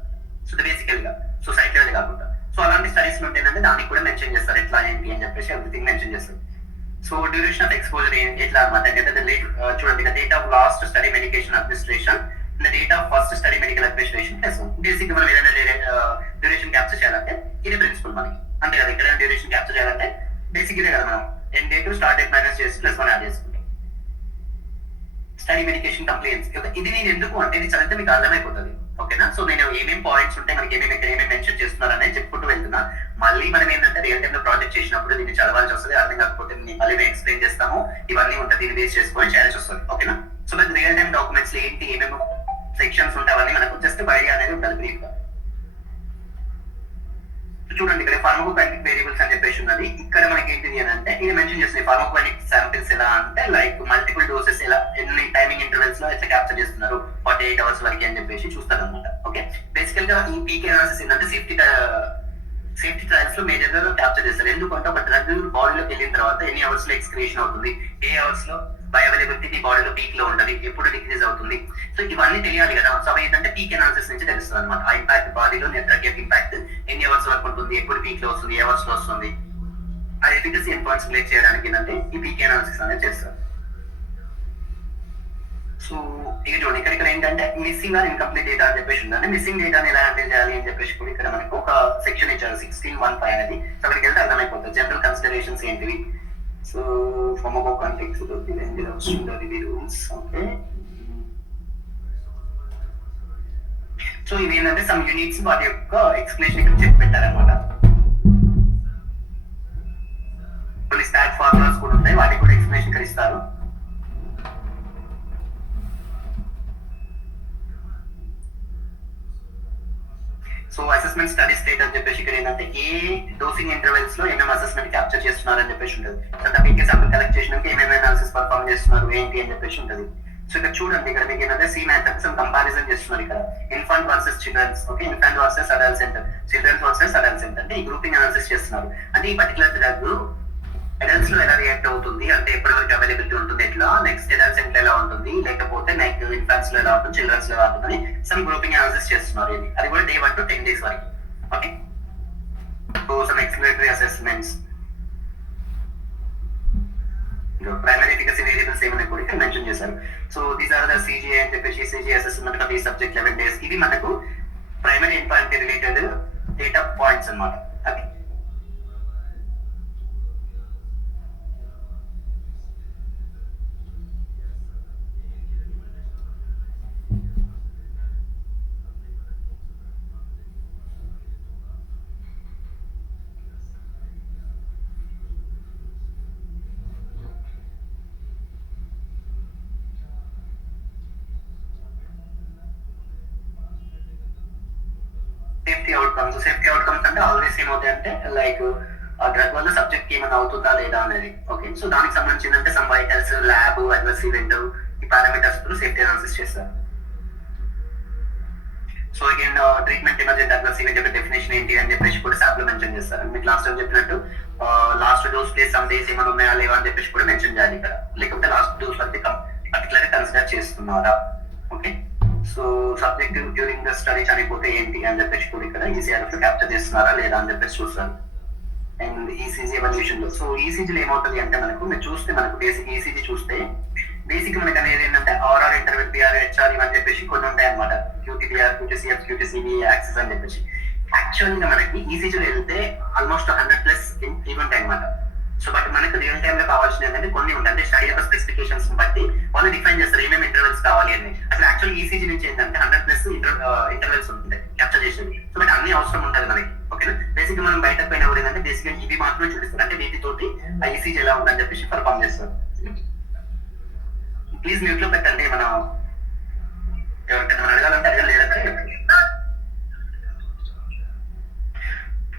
సో బేసికల్ గా సో సైట్ లెవెల్ కాకుండా సో అలాంటి స్టడీస్ ఉంటాయంటే దానికి కూడా మెన్షన్ చేస్తారు ఎట్లా ఏంటి అని చెప్పేసి ఎవ్రీథింగ్ మెన్షన్ చేస్తారు. సో డ్యూరేషన్ ఆఫ్ ఎక్స్పోజర్ ఎట్లా అనమాట చూడండి date of last study medication administration date of first study medical administration plus basic మనం ఏదైనా డ్యూరేషన్ క్యాప్చర్ చేయాలంటే ఇది ప్రిన్సిపల్ మనకి అంతే కదా. ఇక్కడ డ్యూరేషన్ క్యాప్చర్ చేయాలంటే బేసిక్ ఇదే కదా, మనం end date start date minus చేసి ప్లస్ 1 యాడ్ చేసుకుంటాం. స్టడీ మెడికేషన్ కంప్లైంట్స్ ఇది నేను ఎందుకు అంటే ఇది చదివితే మీకు అర్థమైపోతుంది. ఓకేనా, సో నేను ఏమేమి పాయింట్స్ ఉంటాయి మనకి ఏమేమి మెన్షన్ చేస్తున్నారు అనేది చెప్పుకుంటూ వెళ్తున్నా. మళ్ళీ మనం ఏంటంటే రియల్ టైమ్ లో ప్రాజెక్ట్ చేసినప్పుడు దీన్ని చదవాల్సి వస్తుంది. అర్థం కాకపోతే మళ్ళీ మేము ఎక్స్ప్లెయిన్ చేస్తాము. ఇవన్నీ ఉంటుంది, దీన్ని బేస్ చేసుకొని చేయాల్సి వస్తుంది. ఓకేనా, సో మనకి రియల్ టైమ్ డాక్యుమెంట్స్ లో ఏంటి ఏమేమి సెక్షన్స్ ఉంటాయి అవన్నీ మనకు జస్ట్ ఐడియా అనేది ఉండాలి బ్రీఫ్ గా. చూడండి ఇక్కడ ఫార్మకోకైనెటిక్ వేరియబుల్స్ అని చెప్పేసి ఉన్నది. ఇక్కడ మనకి ఏంటిది అని అంటే ఇది మెన్షన్ చేస్తుంది ఫార్మకోకైనెటిక్ శాంపిల్స్ ఎలా అంటే లైక్ మల్టిపుల్ డోసెస్ ఎలా ఎన్ని టైమింగ్ ఇంటర్వెల్స్ లో ఎట్లా క్యాప్చర్ చేస్తున్నారు 48 అవర్స్ వరకు అని చెప్పేసి చూస్తారు అనమాట. ఓకే, బేసికల్ గా ఈ పీకే అనాలిసిస్ ఏంటంటే సేఫ్టీ ట్రయల్స్ లో మేజర్ గా క్యాప్చర్ చేస్తారు. ఎందుకంటే ఒక డ్రగ్ బాడీలోకి వెళ్ళిన తర్వాత ఎన్ని అవర్స్ లో ఎక్స్క్రీషన్ అవుతుంది, ఏ అవర్స్ లో బయోఅవైలబిలిటీ బాడీలో పీక్ లో ఉంటుంది, ఎప్పుడు డిక్రీజ్ అవుతుంది. సో ఇవన్నీ తెలియాలి కదా. సో అవి ఏంటంటే పీక్ అనాలిసిస్ నుంచి తెలుస్తుంది అనమాట. ఆ ఇంపాక్ట్ బాడీలో డ్రగ్ యొక్క ఇంపాక్ట్ ఎన్ని అవర్స్ వరకు ఉంటుంది, ఎప్పుడు పీక్ లో వస్తుంది, ఏ అవర్స్ లో వస్తుంది, ఆ ఎఫికసీ ఎండ్ పాయింట్స్ రిలేట్ చేయడానికి ఏంటంటే ఈ పీక్ అనాలిసిస్ అనేది చేస్తారు. సో ఇక చూడండి ఇక్కడ ఏంటంటే మిస్సింగ్ ఆర్ ఇన్కంప్లీట్ డేటా అని చెప్పేసి ఉందంటే మిస్సింగ్ డేటాని ఎలా హ్యాండిల్ చేయాలి అని చెప్పేసి కూడా ఇక్కడ మనకు ఒక సెక్షన్ ఇచ్చారు 16.1.5 అనేది. సో అక్కడికి వెళ్తే అర్థమైపోతుంది జనరల్ కన్సిడరేషన్స్ ఏంటివి. So pharmacokinetics rules. Okay, so ఇవి ఏంటంటే సమ్ యూనిట్స్ వాటి యొక్క ఎక్స్ప్లెనేషన్ ఇక్కడ చెప్పి పెట్టారనమాట. కొన్ని స్టాట్ ఫార్ములాస్ కూడా ఉంటాయి, వాటికి కూడా ఎక్స్ప్లెనేషన్ ఇక్కడ ఇస్తారు. సో అసెస్మెంట్ స్టడీ స్టేట్ అని చెప్పేసి ఇక్కడ ఏంటంటే ఏ డోసింగ్ ఇంటర్వెల్స్ లో ఏమేమి అసెస్మెంట్ క్యాప్చర్ చేస్తున్నారు అని చెప్పేసి ఉంటుంది. సో పీకే శాంపుల్ కలెక్ట్ చేసినాక ఏమేమి అనాలిసిస్ పర్ఫార్మ్ చేస్తున్నారు ఏంటి అని చెప్పేసి ఉంటుంది. సో ఇక్కడ చూడండి ఇక్కడ మీకు ఏంటంటే సి మ్యాథ్స్ కంపారిజన్ చేస్తున్నారు ఇక్కడ infant versus children's. Okay, infant versus adult centre, children's versus adult centre అంటే ఈ గ్రూపింగ్ అనాలిసిస్ చేస్తున్నారు. అంటే ఈ పర్టికులర్ డ్రగ్ అడల్ట్స్ లో ఎలా రియాక్ట్ అవుతుంది అంటే ఎప్పటి వరకు అవైలబిలిటీ ఉంటుంది, ఎట్లా నెక్స్ట్ అడల్ట్ సెంటర్ ఎలా ఉంటుంది, లేకపోతే నెక్స్ట్ ఇన్ఫాంట్స్ లో ఎలా ఉంటుంది, చిల్డ్రన్స్ లో ఎలా ఉంటుంది, సమ్ గ్రూపింగ్ అనాలిసిస్ చేస్తున్నారు. ఇది అది కూడా day 1 to 10 days వరకు. Okay, so some explanatory assessments primary efficacy variables ఏమైనా కూడా ఇక్కడ మెన్షన్ చేశారు. So these are the CGA అని చెప్పేసి సిజిఏ అసెస్మెంట్ ఆఫ్ ఈ సబ్జెక్ట్ 11 days. ఇది మనకు primary end point related data points అన్నమాట. ఓకే, సేఫ్టీ అవుట్కమ్స్ అంటే ఆల్వేస్ ఏమవుతాయి అంటే లైక్ ఆ డ్రగ్ వల్ల సబ్జెక్ట్ కి ఏమైనా అవుతుందా లేదా అనేది. ఓకే, సో దానికి సంబంధించింది అంటే some vitals, lab, adverse event, ఈ పారామీటర్స్ సేఫ్టీ అనాలిసిస్ చేస్తారు. So again treatment emergent adverse event యొక్క డెఫినేషన్ ఏంటి అని చెప్పేసి కూడా సాప్లో మెన్షన్ చేస్తారు. మీకు లాస్ట్ టైం చెప్పినట్టు last dose place some days ఏమైనా ఉన్నాయా లేవా అని చెప్పేసి కూడా మెన్షన్ చేయాలి ఇక్కడ. లేకపోతే లాస్ట్ డోస్ వరకు పర్టికులర్ కన్సిడర్ చేస్తున్నారా. Okay, so subject during the study చనిపోతే ఏంటి అని చెప్పేసి కూడా ఇక్కడ ఈసీఆర్ఎఫ్ క్యాప్చర్ చేస్తున్నారా లేదా అని చెప్పేసి చూస్తారు. అండ్ ఈసీజీ ఎవల్యూషన్ లో, సో ఈసీజీలో ఏమవుతుంది అంటే మనకు మీరు చూస్తే మనకు బేసిక్ ఈసీజీ చూస్తే బేసిక్ మనకి అనేది ఏంటంటే ఆర్ఆర్ ఇంటర్వెల్ బిఆర్ హెచ్ఆర్ ఇవని చెప్పేసి కొన్ని ఉంటాయి అనమాట. క్యూటీబిఆర్, క్యూటీసీఎఫ్, క్యూటీసీబీ, యాక్సెస్ అని చెప్పేసి. యాక్చువల్ గా మనకి ఈసీజీలో వెళ్తే ఆల్మోస్ట్ 100+ ఇవి ఉంటాయి అనమాట. సో బట్ మనకు రియల్ టైమ్ లో కావాల్సిన ఏంటంటే కొన్ని ఉంటాయి. అంటే స్టడీ యొక్క స్పెసిఫికేషన్స్ బట్టి వాళ్ళు డిఫైన్ చేస్తారు ఏమేమి ఇంటర్వెల్స్ కావాలి అని. అసలు యాక్చువల్ ఈసీజీ నుంచి ఏంటంటే 100+ ఇంటర్వెల్స్ ఉంటాయి క్యాప్చర్ చేసేది. సో బట్ అన్ని అవసరం ఉంటుంది మనకి. ఓకేనా, బేసిక్ గా మనం బయటకు పోయిన కూడా ఏంటంటే బేసిక్ గా ఇవి మాత్రమే చూపిస్తారు. అంటే వీటితోటి ఆ ఈసీజీ ఎలా ఉందని చెప్పేసి పర్ఫామ్ చేస్తారు. ప్లీజ్ మ్యూట్ లో పెట్టండి. మనం ఎవరికైనా మనం అడగాలంటే అడగలేదంటే.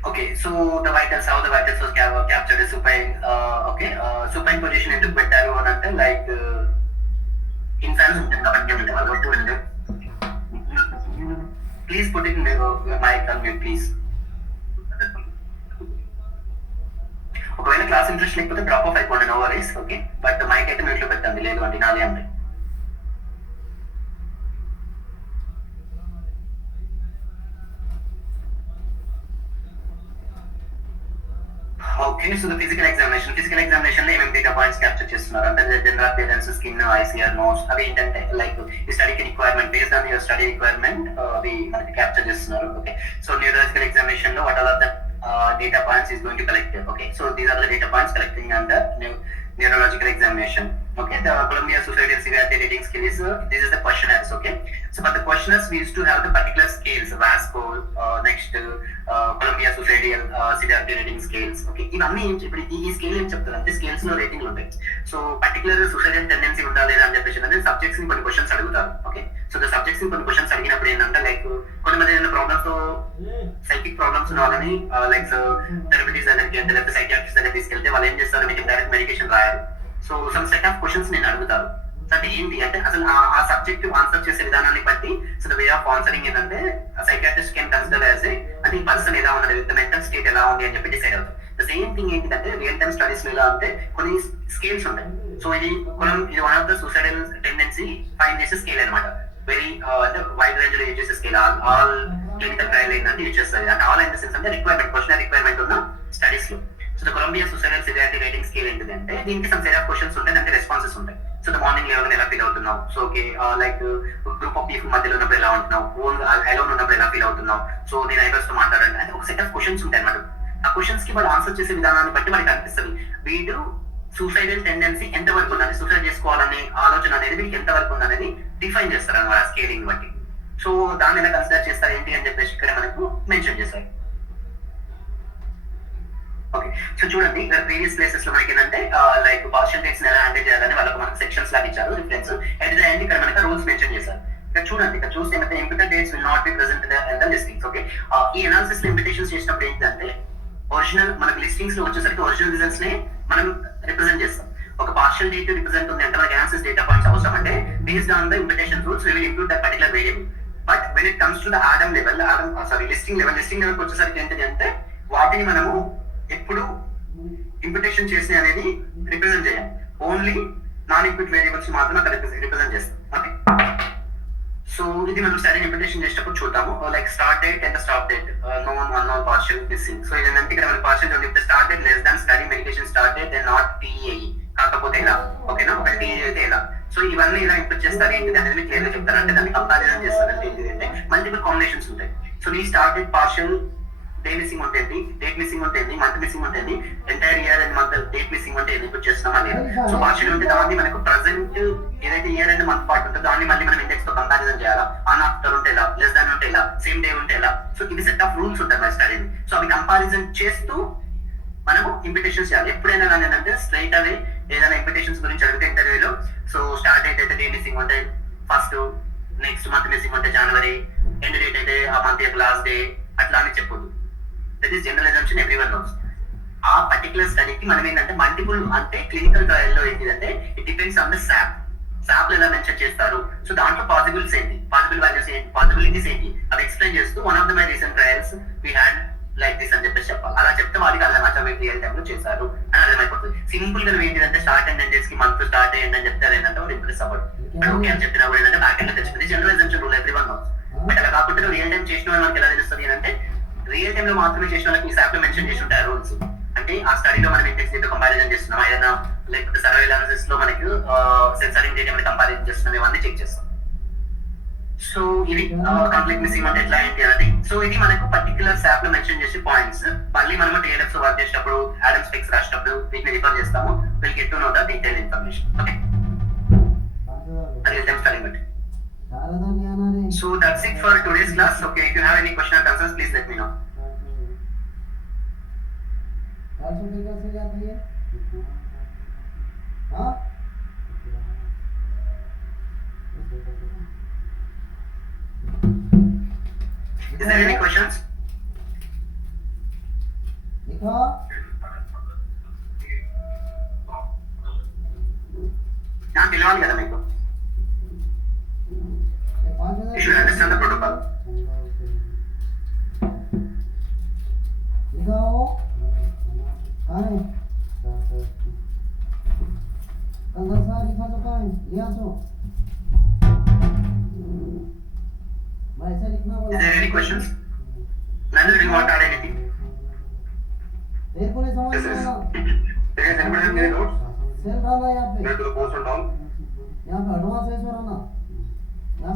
Okay, so the vitals, how the vitals was captured supine. Okay, supine position ఎందుకు పెట్టారు అని అంటే లైక్ ఇన్ఫాన్స్ ఉంటుంది కాబట్టి. Please put it mic on mute please. ఒకవేళ క్లాస్ ఇంట్రెస్ట్ లేకపోతే డ్రాప్ ఆఫ్ అయిపోండి, no worries. Okay, but mic అయితే మ్యూట్ లో పెట్టండి, లేదు అంటే నాది అంటే. Okay, so the physical examination లో ఏమేమి డేటా పాయింట్స్ క్యాప్చర్ చేస్తున్నారు అంటే general appearance, skin, ICR, nose, అవి ఏంటంటే లైక్ ఈ స్టడీకి requirement based on your study requirement అవి మనకి క్యాప్చర్ చేస్తున్నారు. ఓకే, సో న్యూరలాజికల్ ఎగ్జామినేషన్ లో what are the data points is going to collect. Okay, so these are the data points collecting under neurological examination. Okay, the Columbia Society of Severity Rating Scale is this is the questionnaires. Okay, so but the questionnaires we used to have the particular scales, VASCO, next Columbia Society Severity Rating Scales. Okay, ఇవన్నీ ఇప్పుడు ఈ స్కేల్ ఏం చెప్తారు అంటే స్కేల్స్ లో రేటింగ్లు ఉంటాయి. So particular suicidal tendency ఉందా లేదా అని చెప్పేసి అంటే సబ్జెక్ట్స్ ని కొన్ని క్వశ్చన్స్ అడుగుతారు. ఓకే, సో ద సబ్జెక్ట్స్ ని కొన్ని క్వశ్చన్స్ అడిగినప్పుడు ఏంటంటే లైక్ కొంతమంది ఏదైనా ప్రాబ్లమ్స్ తో సైకిక్ ప్రాబ్లమ్స్ ఉన్న వాళ్ళని లైక్ థెరపీస్ దగ్గరికి అంటే లేకపోతే సైకియాట్రిస్ట్ దగ్గర తీసుకెళ్తే వాళ్ళు ఏం చేస్తారు, మీకు డైరెక్ట్ మెడికేషన్ రాయాలి. So some set of questions నేను అడుగుతారు. సో అంటే ఏంటి అంటే అసలు ఆ సబ్జెక్ట్ ఆన్సర్ చేసే విధానాన్ని బట్టి so the way of answering ఏంటంటే సైకియాట్రిస్ట్ కెన్ కన్సిడర్ యాజ్ అంటే ఈ పర్సన్ ఎలా ఉన్నది, విత్ మెంటల్ స్టేట్ ఎలా ఉంది అని చెప్పి డిసైడ్ అవుతారు. ద సేమ్ థింగ్ ఏంటంటే రియల్ టైమ్ స్టడీస్ లో ఎలా అంటే కొన్ని స్కేల్స్ ఉంటాయి. సో ఇది one of the suicidal tendency find చేసే స్కేల్ అనమాట. వెరీ అంటే వైడ్ రేంజ్ లో యూజ్ చేసే స్కేల్. ఆల్ క్లినికల్ ట్రయల్ ఏంటంటే యూజ్ చేస్తుంది. అంటే ఆల్ ఇన్ ద సెన్స్ అంటే రిక్వైర్మెంట్, క్వశ్చన్ రిక్వైర్మెంట్ ఉన్న స్టడీస్ లో. So the Columbia suicidal severity rating scale ఏంటంటే దీనికి సమ్ సెట్ ఆఫ్ క్వశ్చన్స్ ఉంటాయి, దానికి రెస్పాన్సెస్ ఉంటాయి. సో ద మార్నింగ్ లెవెల్ ఎలా ఫీల్ అవుతున్నావు, so okay like group of people మధ్యలో ఉన్నప్పుడు ఎలా ఉంటున్నావు, ఓన్ అలోన్ ఉన్నప్పుడు ఎలా ఫీల్ అవుతున్నావు, సో నేను నైబర్స్ తో మాట్లాడండి అంటే ఒక సెట్ ఆఫ్ క్వశ్చన్స్ ఉంటాయి అన్నమాట. ఆ క్వశ్చన్స్ కి వాళ్ళు ఆన్సర్ చేసే విధానాన్ని బట్టి మనకి అనిపిస్తుంది వీడు సూసైడల్ టెండెన్సీ ఎంత వరకు ఉంది, సూసైడ్ చేసుకోవాలనే ఆలోచన అనేది వీడికి ఎంత వరకు ఉంది అనేది డిఫైన్ చేస్తారు అన్నమాట ఆ స్కేలింగ్ బట్టి. సో దాన్ని ఎలా కన్సిడర్ చేస్తారు ఏంటి అని చెప్పేసి ఇక్కడ మనకు మెన్షన్ చేస్తారు. ఓకే, సో చూడండి ఇక్కడ ప్రీవియస్ ప్లేసెస్ లో మనకి ఏంటంటే లైక్ పార్షియల్ డేట్స్ ఎలా హ్యాండిల్ చేయాలని వాళ్ళకి మనకు సెక్షన్స్ లాగా ఇచ్చారు రిఫరెన్స్. ఎట్ ద ఎండ్ ఇక్కడ మనకి రూల్స్ మెన్షన్ చేశారు. ఇక్కడ చూడండి, ఇక్కడ చూస్తే ఏమంటే imputed dates will not be present in the listings. Okay, ఈ అనాలిసిస్ లో ఇంప్యూటేషన్స్ చేసినప్పుడు ఏంటంటే ఒరిజినల్ మనకి లిస్టింగ్స్ లో వచ్చేసరికి ఒరిజినల్ రిజల్ట్స్ ని మనం రిప్రజెంట్ చేస్తాం. ఒక పార్షియల్ డేట్ రిప్రజెంట్ ఉంది అంటే మనకి యాన్సర్స్ డేటా పాయింట్స్ అవసరం అంటే based on the imputation rules we will impute that particular variable. But when it comes to the ADaM level, listing level వచ్చేసరికి ఏంటంటే అంటే వాటిని మనము ఎప్పుడు ఇంప్యూటేషన్ చేసి అనేది రిప్రజెంట్ చేయాలి. ఓన్లీ నాన్ ఇంప్యూట్ వేరియబుల్స్ మాత్రం అక్కడ రిప్రజెంట్ చేస్తాం. ఓకే, సో ఇది మనం స్టడీ ఇంప్లిమెంటేషన్ చేసేటప్పుడు చూద్దాము. Like start date and stop date, known unknown partial missing. So ఏంటంటే ఇక్కడ మన పార్షియల్ ఉంది, start date less than study medication start date and not TAE కాకపోతే ఇలా. ఓకేనా, ఒక టీఏ అయితే ఇలా. సో ఇవన్నీ ఇలా ఇంప్లిమెంట్ చేస్తారు ఏంటిది అనేది క్లియర్ గా చెప్తారు. అంటే దాన్ని కంపారిజన్ చేస్తారంటే ఏంటంటే మల్టిపుల్ కాంబినేషన్స్ ఉంటాయి. సో నీ start date partial day missing ఉంటుంది, డేట్ మిస్సింగ్ ఉంటుంది, మంత్ మిస్సింగ్ ఉంటుంది, entire year and month date missing ఉంటే ఇన్పుట్ చేస్తున్నాం అనేది. సో పార్షియల్ ఉంటే దాన్ని మనకు ప్రెసెంట్ ఏదైతే ఇయర్ అండ్ మంత్ పార్ట్ ఉంటుందో దాన్ని మళ్ళీ మనం ఇండెక్స్ తో కంపారిజన్ చేయాలా. ఆన్ ఆఫ్టర్ ఉంటే ఎలా, లెస్ దాన్ ఉంటే ఎలా, సేమ్ డే ఉంటే ఎలా. సో ఇది సెట్ ఆఫ్ రూల్స్ ఉంటాయి మన స్టడీని. సో అవి కంపారిజన్ చేస్తూ మనము ఇంపిటేషన్స్ చేయాలి. ఎప్పుడైనా కానీ ఏంటంటే స్ట్రైట్ అవే ఏదైనా ఇంపిటేషన్స్ గురించి అడిగితే ఇంటర్వ్యూలో సో స్టార్ట్ డేట్ అయితే డే మిస్సింగ్ ఉంటే ఫస్ట్, నెక్స్ట్ మంత్ మిస్సింగ్ ఉంటే జనవరి, ఎండ్ డేట్ అయితే ఆ మంత్ యొక్క లాస్ట్ డే అట్లా అని చెప్పొద్దు. That is general assumption, everyone knows. ఆ పర్టికులర్ స్టడీకి మనం ఏంటంటే మల్టిపుల్ అంటే క్లినికల్ ట్రయల్ లో ఏంటిదంటే it depends on the SAP. SAP లో ఎలా మెన్షన్ చేస్తారు, సో దాంట్లో పాసిబుల్స్ ఏంటి, పాసిబుల్ వాల్యూస్ ఏంటి, పాసిబిలిటీస్ ఏంటి అవి ఎక్స్ప్లెయిన్ చేస్తూ one of the my recent trials we had like this అని చెప్పేసి చెప్పాలి. అలా చెప్తే వాళ్ళకి అలా నచ్చ రియల్ టైమ్ లో చేశారు అని అర్థమైపోతుంది. సింపుల్ గా నువ్వు ఏంటంటే స్టార్ట్ అండ్ ఎండ్ కి మంత్ స్టార్ట్ అయ్యండి అని చెప్తే ఏంటంటే వాళ్ళు ఇంప్రెస్ అవ్వడు. బట్ ఓకే అని చెప్పినా కూడా ఏంటంటే బ్యాక్ ఎండ్ తెచ్చుకుంది generalization rule every one knows. But అలా కాకుండా నువ్వు రియల్ టైం చేసిన వాళ్ళకి ఎలా తెలుస్తుంది అంటే రియల్ టైమ్ లో మాత్రమే చేసిన వాళ్ళకి ఈ SAP లో మెన్షన్ చేసి ఉంటాయి రూల్స్. అంటే ఆ స్టడీలో మనం ఇండెక్స్ తో కంపారిజన్ చేస్తున్నాం, ఏదైనా లేకపోతే సర్వే అనాలిసిస్ లో మనకి సెన్సారింగ్ డేటా మనం కంపారిజన్ చేస్తున్నాం, ఇవన్నీ చెక్ చేస్తాం. సో ఇది కాన్ఫ్లిక్ట్ మిస్సింగ్ అంటే ఎట్లా ఏంటి అనేది. సో ఇది మనకు పర్టికులర్ SAP లో మెన్షన్ చేసే పాయింట్స్. మళ్ళీ మనం TLFs వర్క్ చేసేటప్పుడు ఆడమ్ స్పెక్స్ రాసేటప్పుడు వీటిని రిఫర్ చేస్తాము. Will get to know the detail information. Okay, real time study but. So that's it for today's class. Okay, if you have any question or concerns, please let me know. Is there any questions? నా పిలవాలి కదా మీకు. You should understand the protocol. Is there any questions? Nandu, do you want to add anything? Yes, yes. Guys, anybody have any notes? Go to the post and all.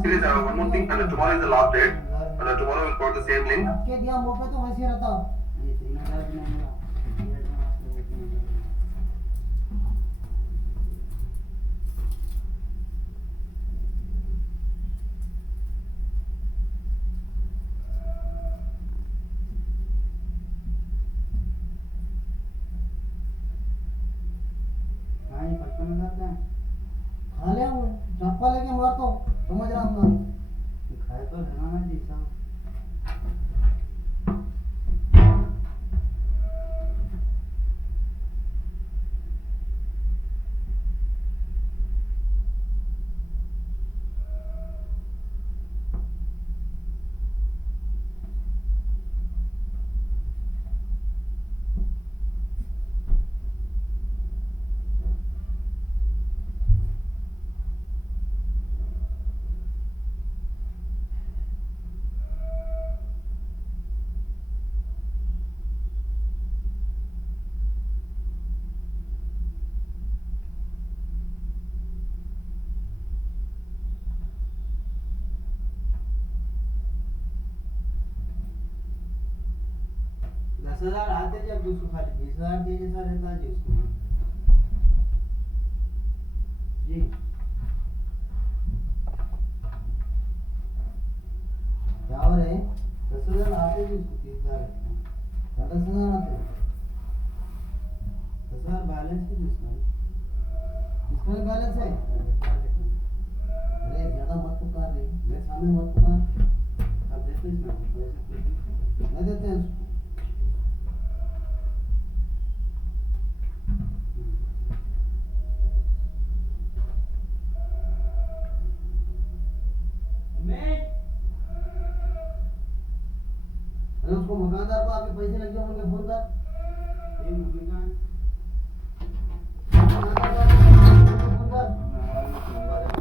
Please, one more thing, and tomorrow is the last date, and tomorrow we'll put the same link. चप्पल लेके मारता हूँ, समझ रहा हूँ खाए तो रहना ना जी साहब। दस 10,000 आते जब उसको खाली 20,000 दे जैसा रहता है उसको जी। क्या हो रहे 10,000 आते जी उसको 30,000 10,000 आते 10,000 बैलेंस है इसका बैलेंस है। अरे ज्यादा मत पुकार रही, मेरे सामने मत पुकार। अब देते हैं नहीं देते हैं उसको। उसको मकानदार को आपके पैसे लग गए होंगे फोन कर ये मुझे कहाँ